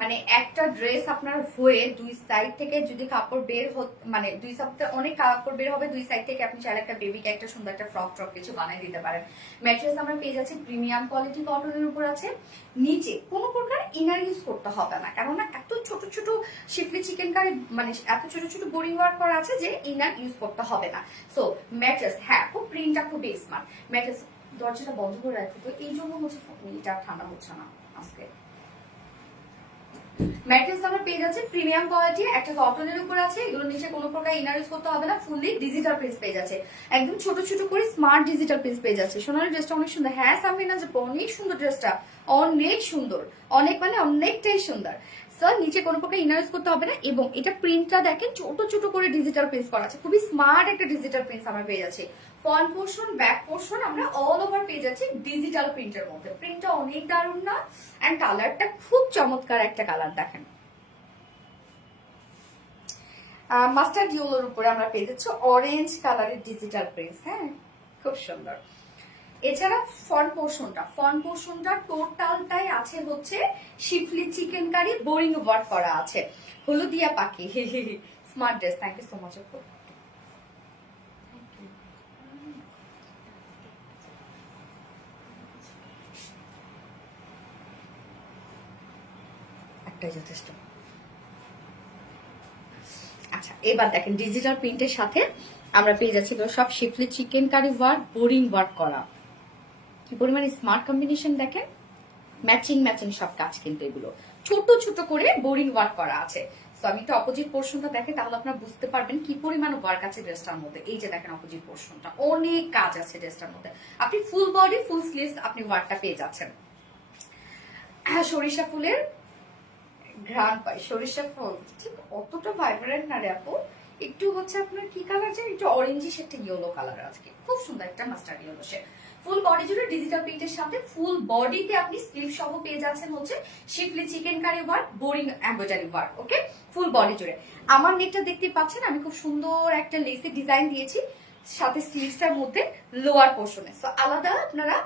মানে একটা ড্রেস আপনার হয়ে দুই সাইড থেকে যদি কাপড় বের মানে দুই সপ্তাহে অনেক কাপড় বের হবে দুই সাইড থেকে, আপনি চাইলে একটা বেবিকে একটা সুন্দর একটা ফ্রক ট্রক কিছু বানিয়ে দিতে পারেন। ম্যাট্রেস আমরা পেয়ে যাচ্ছি প্রিমিয়াম কোয়ালিটি কটনের উপর আছে। নিচে কোনো প্রকার ইনার ইউজ করতে হবে না, কেননা এত ছোট ছোট শিফলি চিকেন কারি, মানে এত ছোট ছোট বোরিং ওয়ার্ক করা আছে যে ইনার ইউজ করতে হবে না। সো ম্যাট্রেস, হ্যাঁ, খুব প্রিন্টটা খুবই স্মার্ট। ম্যাট্রেস, দরজাটা বন্ধ করে রাখি তো, এই জন্য হচ্ছে এটা ঠান্ডা হচ্ছে না আজকে। ম্যাট্রেস আমরা পেয়ে যাচ্ছি প্রিমিয়াম কোয়ালিটি, একটা কটনের উপর আছে। এগুলো নিচে কোনো প্রকার ইনার ইউজ করতে হবে না, ফুললি ডিজিটাল প্রিন্ট পেয়ে যাচ্ছে, একদম ছোট ছোট করে স্মার্ট ডিজিটাল প্রিন্ট পেয়ে যাচ্ছে। সোনালি ড্রেসটা অনেক সুন্দর। হ্যাঁ সামিনা যে অনেক সুন্দর ড্রেসটা, অনেক সুন্দর, অনেক মানে অনেকটাই সুন্দর। স্যার নিচে কোনো প্রকার ইনার ইউজ করতে হবে না এবং এটা প্রিন্টটা দেখেন ছোট ছোট করে ডিজিটাল প্রিন্ট করা আছে, খুবই স্মার্ট একটা ডিজিটাল প্রিন্ট আমরা পেয়ে যাচ্ছি। ফ্রন্ট পোর্শন ব্যাক পোর্শন আমরা অল ওভার পেয়ে যাচ্ছি ডিজিটাল প্রিন্টের মধ্যে। প্রিন্টটা অনেক দারুণ না, এন্ড কালারটা খুব চমৎকার একটা কালার। দেখেন মাস্টার্ড ইয়েলোর উপরে আমরা পেয়ে যাচ্ছি অরেঞ্জ কালারের ডিজিটাল প্রিন্ট। হ্যাঁ, খুব সুন্দর। এছাড়া ফ্রন্ট পোর্শনটা টোটালটাই আছে হচ্ছে শিফলি চিকেন কারি বোরিং ওয়ার্ক করা আছে। হলুদিয়া পাখি smart dress, thank you so much. একটাই যথেষ্ট। আচ্ছা, এবার দেখেন ডিজিটাল প্রিন্টের সাথে আমরা পেয়ে যাচ্ছি সব schiffli chikankari work boring work করা। কি পরিমাণে স্মার্ট কম্বিনেশন দেখেন, ম্যাচিং সব কাজ, কিন্তু এগুলো ছোট ছোট করে বোরিং ওয়ার্ক করা আছে। তো আমি একটু অপোজিট পোর্শনটা দেখেন, তাহলে আপনারা বুঝতে পারবেন কি পরিমাণ ওয়ার্ক আছে ড্রেসটার মধ্যে। এই যে দেখেন অপোজিট পোর্শনটা, অনেক কাজ আছে ড্রেসটার মধ্যে। আপনি ফুল বডি ফুল স্লিভস আপনি ওয়ার্কটা পেয়ে যাচ্ছেন। সরিষা ফুলের ঘ্রাণ পাই, সরিষা ফুল ঠিক অতটা ভাইব্রেন্ট না রে আপু, একটু হচ্ছে আপনার কি কালার যে একটু অরেঞ্জিশ একটা ইয়েলো কালার আজকে, খুব সুন্দর একটা mustard yellow shade. Full body জুড়ে ডিজিটাল প্রিন্টের সাথে ফুল বডিতে আপনি স্লিভ সহ পেয়ে যাচ্ছেন হচ্ছে শিফলি chikankari work boring embroidery work. Okay, full body জুড়ে। আমার নেকটা দেখতে পাচ্ছেন আমি খুব সুন্দর একটা লেসের ডিজাইন দিয়েছি সাথে স্লিভসটার মধ্যে লোয়ার পোর্শনে। সো আলাদা আপনারা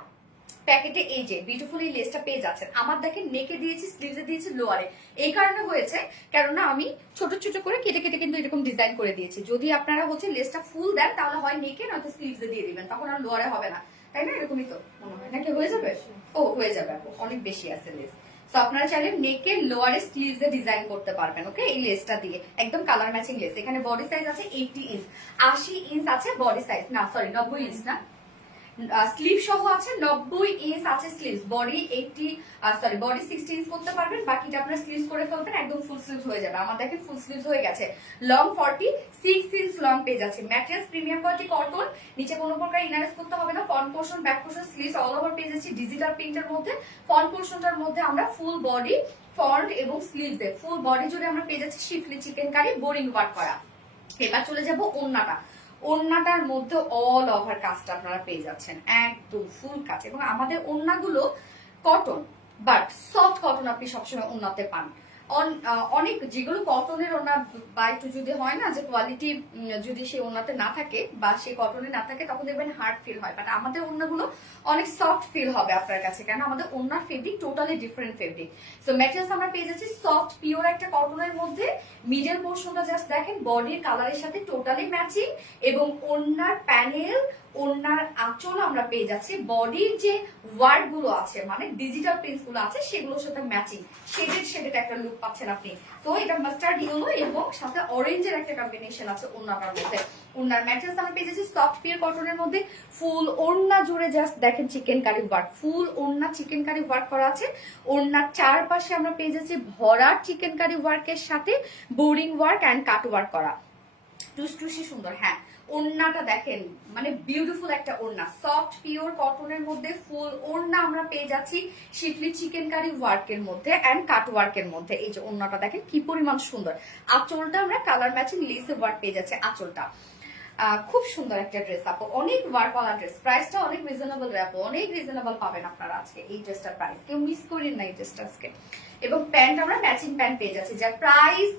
প্যাকেটে এই যে বিউটিফুল এই লেসটা পেয়ে যাচ্ছেন। আমার দেখেন নেকে দিয়েছি, স্লিভসে দিয়েছি, লোয়ারে। এই কারণে হয়েছে কেননা আমি ছোট ছোট করে কেটে কেটে কিন্তু এরকম ডিজাইন করে দিয়েছি। যদি আপনারা হচ্ছে লেসটা ফুল দেন তাহলে হয় নেকে নয়তো স্লিভসে দিয়ে দিবেন, তখন আর লোয়ারে হবে না, তাই না? এরকমই তো মনে হয় নাকি, হয়ে যাবে? ও হয়ে যাবে, অনেক বেশি আছে লেস। তো আপনারা চাইলে নেকে লোয়ারে স্লিভসে ডিজাইন করতে পারবেন। ওকে, এই লেসটা দিয়ে একদম কালার ম্যাচিং লেস। এখানে বডি সাইজ আছে 80 ইঞ্চ, 80 ইঞ্চ আছে বডি সাইজ, না সরি 90 ইঞ্চ না, স্লিভ সহ আছে 90 ইঞ্চ আছে স্লিভস। বডি 60 ইঞ্চ করতে পারবেন, বাকিটা আপনারা স্লিভস করে ফেলবেন, একদম ফুল স্লিভস হয়ে যাবে। আমার দেখেন ফুল স্লিভস হয়ে গেছে। লং 46 ইঞ্চ লং পেয়ে যাচ্ছে। ম্যাটেরিয়ালস প্রিমিয়াম কোয়ালিটি কটন, নিচে কোনো প্রকার ইনারেস করতে হবে না। Front portion back portion sleeves all over পেয়ে যাচ্ছি ডিজিটাল প্রিন্টের মধ্যে। ফ্রন্ট পোর্শনটার মধ্যে আমরা ফুল বডি ফ্রন্ট এবং স্লিভস এ ফুল বডি জুড়ে আমরা পেয়ে যাচ্ছি শিফলি চিকেন কারি বোরিং ওয়ার্ক করা। এবার চলে যাব ওড়নাটা। ওড়নাটার মধ্যে অল ওভার কাজটা আপনারা পেয়ে যাচ্ছেন, একদম ফুল কাজ। এবং আমাদের ওড়নাগুলো কটন, বাট সফট কটন আপনি সবসময় ওড়নাতে পান। অনেক যেগুলো কটনের ওড়না বা একটু যদি হয় না যে কোয়ালিটি যদি সেই ওড়নাতে না থাকে বা সেই কটনে না থাকে, তখন দেখবেন হার্ড ফিল হয়। বাট আমাদের ওড়নাগুলো অনেক সফট ফিল হবে আপনার কাছে, কেন আমাদের ওড়নার fabric totally different fabric. So materials আমরা পেয়ে যাচ্ছি সফট পিওর একটা কটনের মধ্যে। মিডল পোর্শনটা জাস্ট দেখেন বডির কালারের সাথে টোটালি ম্যাচিং, এবং ওড়নার প্যানেল ওড়নার আঁচল আমরা পেয়ে যাচ্ছি বডির যে ওয়ার্ক গুলো আছে মানে ডিজিটাল প্রিন্টস গুলো আছে সেগুলোর সাথে ম্যাচিং শেডেড একটা লুক পাচ্ছেন আপনি। তো এটা মাস্টার্ড ইয়েলো এবং সাথে অরেঞ্জের একটা কম্বিনেশন আছে ওড়নাটার মধ্যে। ওড়নার ম্যাটেরিয়ালস আমরা পেয়ে যাচ্ছি সফট পিওর কটনের মধ্যে। ফুল ওড়না জুড়ে জাস্ট দেখেন চিকেন কারি ওয়ার্ক, ফুল ওড়না চিকেন কারি ওয়ার্ক করা আছে। ওড়নার চারপাশে আমরা পেয়ে যাচ্ছি ভরা চিকেন কারি ওয়ার্কের সাথে boring work and cut work করা, টুসটুসি সুন্দর। হ্যাঁ, ওড়নাটা দেখেন মানে বিউটিফুল একটা ওড়না, সফট পিওর কটনের মধ্যে ফুল ওড়না আমরা পেয়ে যাচ্ছি শিফলি চিকেন কারি ওয়ার্কের মধ্যে এন্ড কাট ওয়ার্কের মধ্যে। এই যে ওড়নাটা দেখেন কি পরিমাণ সুন্দর। আঁচলটা আমরা কালার ম্যাচিং লেসে ওয়ার্ক পেয়ে যাচ্ছে আঁচলটা। খুব সুন্দর একটা ড্রেস আপু, অনেক ওয়ার্ক ওয়ালা ড্রেস। প্রাইসটা অনেক রিজনেবল আপু, অনেক রিজনেবল পাবেন আপনারা আজকে এই ড্রেসটার প্রাইস, কেউ মিস করেন না এই ড্রেসটা আজকে। এবং প্যান্ট আমরা ম্যাচিং প্যান্ট পেয়ে যাচ্ছি যার প্রাইস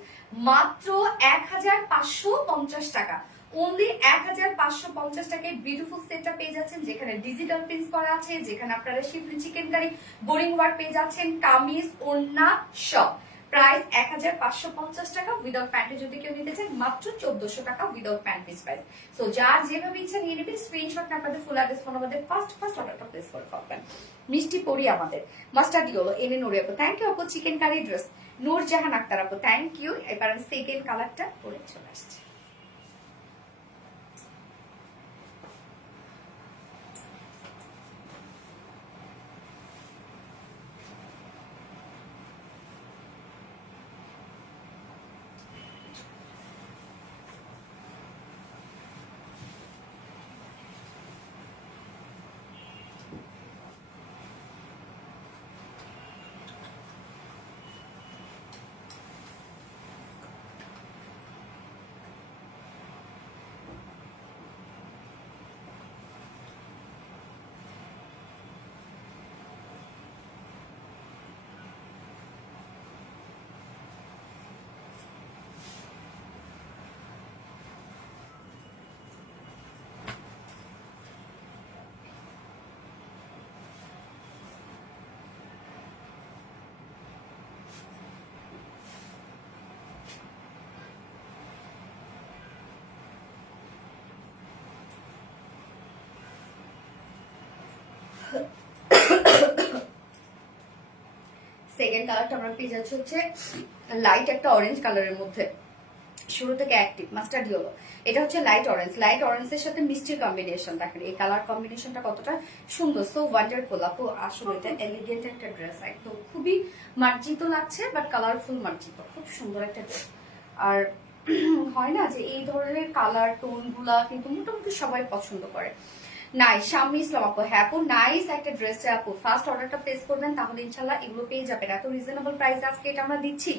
মাত্র 1550 টাকা। অনলি 1550 টাকায় বিউটিফুল সেটটা পেয়ে যাচ্ছেন, যেখানে ডিজিটাল প্রিন্টস করা আছে, যেখানে আপনারা শিফলি চিকেন কারি বোরিং ওয়ার্ক পেয়ে যাচ্ছেন, কামিজ ওড়না সব। প্রাইস 1550 টাকা। উইদাউট প্যান্টে যদি কেউ নিতে চান মাত্র 1400 টাকা without pant piece price. So যার যেভাবে ইচ্ছা নিয়ে নেবেন, স্ক্রিনশট আপনাদের ফুল অ্যাড্রেস ফোন আমাদের ফার্স্ট অর্ডারটা প্লেস করে ফেলবেন। মিষ্টি পরি আমাদের মাস্টার্ড ইয়েলো এনে নুরি আপু, থ্যাংক ইউ আপু। চিকেন কারি ড্রেস নূরজাহান আক্তার আপু, থ্যাংক ইউ। এবার আমি সেকেন্ড কালারটা পরে চলে আসছি। সেকেন্ড কালারটা আমরা পেয়ে যাচ্ছি হচ্ছে লাইট একটা অরেঞ্জ কালারের মধ্যে, শুরু থেকে অ্যাক্টিভ মাস্টার্ড ইয়েলো। এটা হচ্ছে লাইট অরেঞ্জ, লাইট অরেঞ্জের সাথে মিষ্টির কম্বিনেশন। দেখেন এই কালার কম্বিনেশনটা কতটা সুন্দর, সো ওয়ান্ডারফুল আপু। আসলে এটা এলিগেন্ট একটা ড্রেস, একদম খুবই মার্জিত লাগছে, বাট কালারফুল মার্জিত, খুব সুন্দর একটা ড্রেস। আর হয় না যে এই ধরনের কালার টোন গুলা কিন্তু মোটামুটি সবাই পছন্দ করে। নাইস, শাম্মী ইসলাম আপু, হ্যাঁ আপু নাইস একটা ড্রেস আপু। ফার্স্ট অর্ডারটা প্লেস করবেন, তাহলে ইনশাল্লাহ এগুলো পেয়ে যাবেন। এত রিজনেবল প্রাইস আজকে এটা আমরা দিচ্ছি।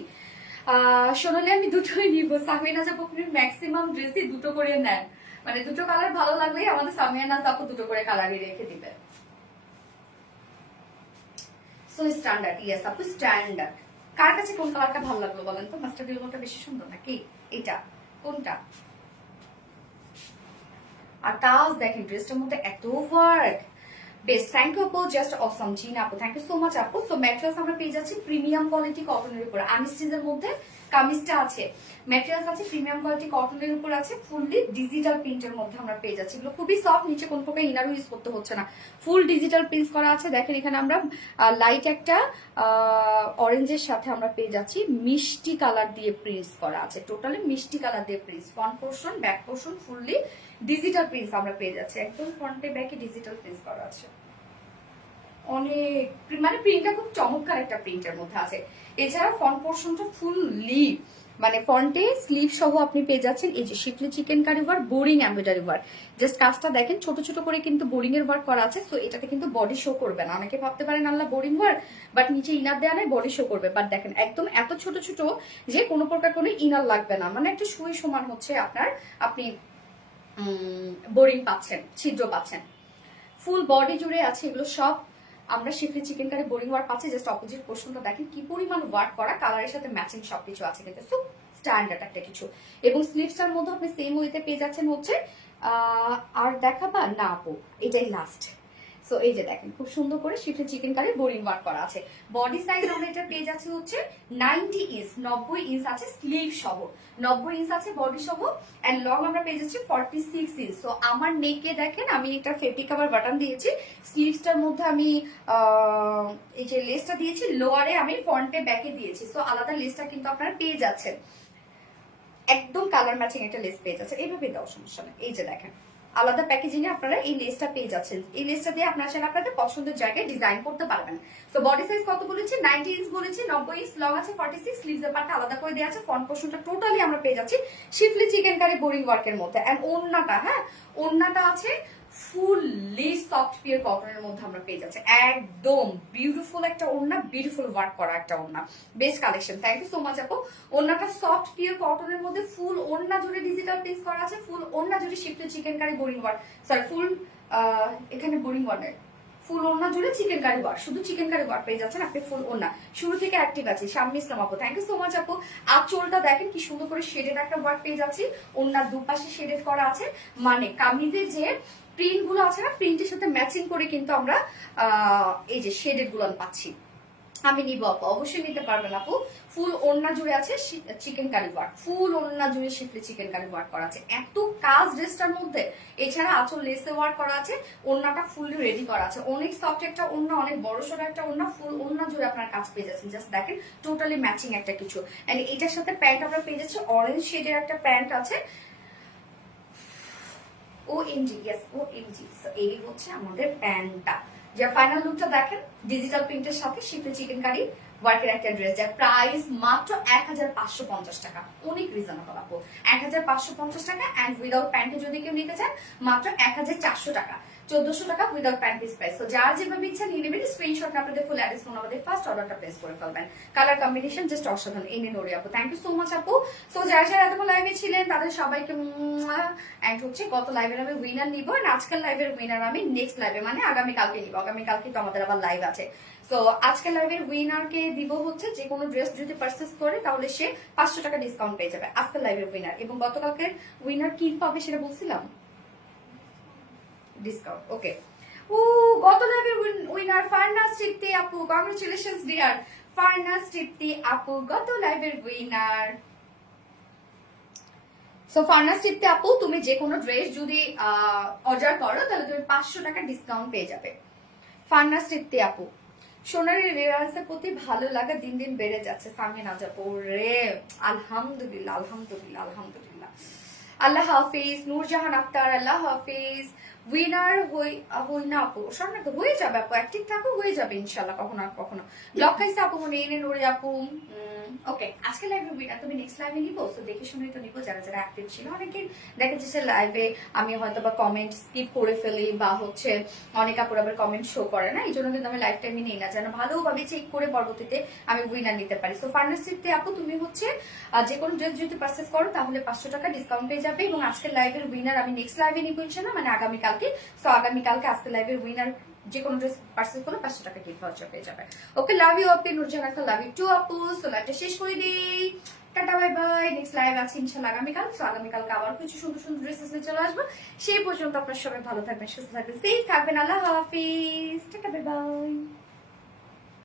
সোনালি আমি দুটোই নিব। সামিয়ানা আপু ম্যাক্সিমাম ড্রেসই দুটো করে নেন, মানে দুটো কালার ভালো লাগলেই আমাদের সামিয়ানা আপু দুটো করে কালারই রেখে দিবেন। সো স্ট্যান্ডার্ড, ইয়েস আপু স্ট্যান্ডার্ড। কার কাছে কোন কালারটা ভালো লাগলো বলেন তো? মাস্টার্ড ইয়েলোটা বেশি সুন্দর নাকি এটা, কোনটা? আর তাজ দেখেন ড্রেসটার মধ্যে এত ওয়ার্ক, বেস্ট। থ্যাংক ইউ আপু, জাস্ট অসম। জি আপু, থ্যাংক ইউ সো মাচ আপু। সো ম্যাটেরিয়ালস আমরা পেয়ে যাচ্ছি প্রিমিয়াম কোয়ালিটি কটনের উপর, আনস্টিচের মধ্যে কামিজটা আছে। ম্যাটেরিয়ালস আছে প্রিমিয়াম কোয়ালিটি কটনের উপর আছে, ফুললি ডিজিটাল প্রিন্টের মধ্যে আমরা পেয়ে যাচ্ছি। এগুলো খুবই সফট, নিচে কোন প্রকার ইনারও ইউজ করতে হচ্ছে না, ফুল ডিজিটাল প্রিন্টস করা আছে। দেখেন এখানে আমরা লাইট একটা অরেঞ্জের সাথে আমরা পেয়ে যাচ্ছি মিষ্টি কালার দিয়ে প্রিন্টস করা আছে, টোটালি মিষ্টি কালার দিয়ে prints. Front portion back portion fully digital prints আমরা পেয়ে যাচ্ছি, একদম ফ্রন্টে ব্যাকে ডিজিটাল প্রিন্টস করা আছে। অনেক মানে প্রিন্টটা খুব চমৎকার একটা প্রিন্টের মধ্যে আছে। এছাড়া ফ্রন্ট পোর্শনটা ফুল লিভ, মানে ফ্রন্টে স্লিভ সহ আপনি পেয়ে যাচ্ছেন এই যে schiffli chikankari work, boring embroidery work. Just কাজটা দেখেন ছোট ছোট করে কিন্তু বোরিং এর ওয়ার্ক করা আছে। সো এটাতে কিন্তু বডি শো করবে না। অনেকে ভাবতে পারেন আল্লাহ বোরিং ওয়ার্ক, বাট নিচে ইনার দেওয়া নেই, বডি শো করবে। বাট দেখেন একদম এত ছোট ছোট যে কোনো প্রকার কোনো ইনার লাগবে না, মানে একটা সুই সমান হচ্ছে আপনার, আপনি বোরিং পাচ্ছেন, ছিদ্র পাচ্ছেন। ফুল বডি জুড়ে আছে এগুলো সব। আমরা শিফলি চিকেন কারি বোরিং ওয়ার্ক পাচ্ছি, জাস্ট অপোজিট পোর্শনটা দেখেন কি পরিমাণ ওয়ার্ক করা, কালারের সাথে ম্যাচিং সবকিছু আছে কিন্তু খুব স্ট্যান্ডার্ড একটা কিছু। এবং স্লিভসটার মধ্যে আপনি সেম ওয়েতে পেয়ে যাচ্ছেন হচ্ছে আর দেখাবা না আপু, এটাই লাস্ট। সো এই যে দেখেন খুব সুন্দর করে শিফলি চিকেন কারি বোরিং ওয়ার্ক করা আছে। বডি সাইজ আমরা এটা পেয়ে যাচ্ছি হচ্ছে 90 ইঞ্চ, 90 ইঞ্চ আছে স্লিভ সহ, 90 ইঞ্চ আছে বডি সহ। এন্ড লং আমরা পেয়ে যাচ্ছি 46 ইঞ্চ। সো আমার নেকে দেখেন আমি একটা ফেব্রিক কভার বাটন দিয়েছি, স্লিভসটার মধ্যে আমি এই যে লেসটা দিয়েছি, লোয়ারে আমি ফ্রন্টে ব্যাকে দিয়েছি। সো আলাদা লেসটা কিন্তু আপনারা পেয়ে যাচ্ছেন, একদম কালার ম্যাচিং একটা লেস পেয়ে যাচ্ছেন। এইভাবে দাও, সমস্যা নেই। এই যে দেখেন আলাদা প্যাকেজিং এ আপনারা এই লেসটা পেয়ে যাচ্ছেন। এই লেসটা দিয়ে আপনারা সেটা আপনাদের পছন্দের জায়গায় ডিজাইন করতে পারবেন। সো বডি সাইজ কত বলেছি? 90 ইঞ্চ বলেছি, 90 ইঞ্চ লং আছে 46, স্লিভস এর পার্টটা আলাদা করে দেওয়া আছে। ফ্রন্ট পোর্শনটা টোটালি আমরা পেয়ে যাচ্ছি শিফলি চিকেন কারি বোরিং ওয়ার্কের মধ্যে। এন্ড ওড়নাটা, হ্যাঁ ওড়নাটা আছে ফুললি সফট পিওর কটনের মধ্যে আমরা পেয়ে যাচ্ছি, একদম বিউটিফুল একটা ওড়না, বিউটিফুল ওয়ার্ক করা একটা ওড়না। Best collection, thank you so much আপু। ওড়নাটা সফট পিওর কটনের মধ্যে ফুল ওড়না জুড়ে ডিজিটাল প্রিন্ট করা আছে, ফুল ওড়না জুড়ে schiffli chikankari boring work, sorry full এখানে বোরিং ওয়ার্ক, ফুল ওড়না জুড়ে চিকেন কারি ওয়ার্ক, শুধু চিকেন কারি ওয়ার্ক পেয়ে যাচ্ছেন আপনি ফুল ওড়না। শুরু থেকে অ্যাক্টিভ আছে শাম্মী ইসলাম আপু, থ্যাংক ইউ সো মাচ আপু। আঁচলটা দেখেন কি সুন্দর করে শেডেড একটা ওয়ার্ক পেয়ে যাচ্ছি, ওড়নার দুপাশে শেডেড করা আছে, মানে কামিজের যে প্রিন্ট গুলো আছে না, প্রিন্টের সাথে ম্যাচিং করে কিন্তু আমরা এই যে শেডেড গুলো পাচ্ছি। আমি নিব আপু, অবশ্যই নিতে পারবেন আপু। ফুল ওড়না জুড়ে আছে চিকেন কারি ওয়ার্ক, ফুল ওড়না জুড়ে শিফলি চিকেন কারি ওয়ার্ক করা আছে, এত কাজ ড্রেসটার মধ্যে। এছাড়া আঁচল লেসে ওয়ার্ক করা আছে, ওড়নাটা ফুললি রেডি করা আছে, অনেক সফট একটা ওড়না, অনেক বড় সড়ো একটা ওড়না, ফুল ওড়না জুড়ে আপনার কাজ পেয়ে যাচ্ছেন। জাস্ট দেখেন টোটালি ম্যাচিং একটা কিছু। এন্ড এটার সাথে প্যান্ট আমরা পেয়ে যাচ্ছি, অরেঞ্জ শেডের একটা প্যান্ট আছে। OMG, yes OMG। এই হচ্ছে আমাদের প্যান্টটা, যার ফাইনাল লুকটা দেখেন ডিজিটাল প্রিন্টের সাথে শিফলি চিকেন কারি ওয়ার্কের একটা ড্রেস, যার প্রাইস মাত্র 1550 টাকা। অনেক রিজনেবল আপু, 1550 টাকা। এন্ড উইদাউট প্যান্টে যদি কেউ নিতে চান মাত্র 1400 টাকা, 1400 টাকা উইদাউট প্যান্ট পিস প্রাইস। তো যার যেভাবে ইচ্ছা নিয়ে নেবেন, স্ক্রিনশট আপনাদের ফুল অ্যাড্রেস ফোন আমাদের ফার্স্ট অর্ডারটা প্লেস করে ফেলবেন। কালার কম্বিনেশন জাস্ট অসাধারণ। এই নিন ওরি আপু, থ্যাংক ইউ সো মাচ আপু। সো যারা যারা এতক্ষণ লাইভে ছিলেন তাদের সবাইকে এন্ড হচ্ছে গত লাইভের আমি উইনার নিব, আর আজকের লাইভের উইনার আমি নেক্সট লাইভে মানে আগামীকালকে নিব। আগামীকালকে তো আমাদের আবার লাইভ আছে। তো আজকের লাইভের উইনারকে দিব হচ্ছে যে কোনো ড্রেস যদি পারচেস করে তাহলে সে 500 টাকা ডিসকাউন্ট পেয়ে যাবে, আজকের লাইভের উইনার। এবং গতকালকের উইনার কি পাবে সেটা বলছিলাম, ডিসকাউন্ট। ওকে, ও গত লাইভের উইনার ফারনাস তৃপ্তি আপু, কংগ্রেচুলেশনস ডিয়ার ফারনাস তৃপ্তি আপু, গত লাইভের উইনার। সো ফারনাস তৃপ্তি আপু, তুমি যে কোনো ড্রেস যদি অর্ডার করো তাহলে তুমি 500 টাকা ডিসকাউন্ট পেয়ে যাবে। ফান্নাস তৃপ্তি আপু, সোনারি রিয়াজের প্রতি ভালো লাগা দিন দিন বেড়ে যাচ্ছে। সামনে না যাবো রে, আলহামদুলিল্লাহ আলহামদুলিল্লাহ আলহামদুলিল্লাহ। আল্লাহ হাফিজ। নূরজাহান আক্তার, আল্লাহ হাফিজ। উইনার হই না আপু, সামনে তো হয়ে যাবে আপু, অ্যাক্টিভ থাকো, হয়ে যাবে ইনশাল্লাহ কখনো আর কখনো। ব্লক খাইছে আপু মনে এনে নুরে আপু। ওকে, আজকে লাইভে উইনার তুমি নেক্সট লাইভে নিবো, তো দেখে শুনেই তো নিবো যারা যারা অ্যাক্টিভ ছিল। অনেকের দেখা যাচ্ছে লাইভে আমি হয়তো বা কমেন্ট স্কিপ করে ফেলি, বা হচ্ছে অনেক আপুর আবার কমেন্ট শো করে না, এই জন্য কিন্তু আমি লাইভ টাইমে নিই না, যেন ভালোভাবে চেক করে পরবর্তীতে আমি উইনার নিতে পারি। সো ফার্নাসিতে আপু তুমি হচ্ছে যে কোনো ড্রেস যদি পারচেস করো তাহলে 500 টাকা ডিসকাউন্ট পেয়ে যাবে, এবং আজকের লাইভের উইনার আমি নেক্সট লাইভে নিবো ইনশাআল্লাহ, মানে আগামীকালকে। সো আগামীকালকে আজকের লাইভের উইনার যে কোনো ড্রেস পারচেস করলে 500 টাকা গিফট ভাউচার পেয়ে যাবে। ওকে, লাভ ইউ আপু। Nurjahan Akhtar, love you too আপু। সো লাইভটা শেষ করে দিই, tata bye bye. Next live আছে ইনশাআল্লাহ আগামীকাল। সো আগামীকালকে আবার কিছু সুন্দর সুন্দর ড্রেসেস নিয়ে চলে আসবো। সেই পর্যন্ত আপনারা সবাই ভালো থাকবেন, সুস্থ থাকবেন, সেফ থাকবেন। আল্লাহ হাফিজ, টাটা বাই বাই।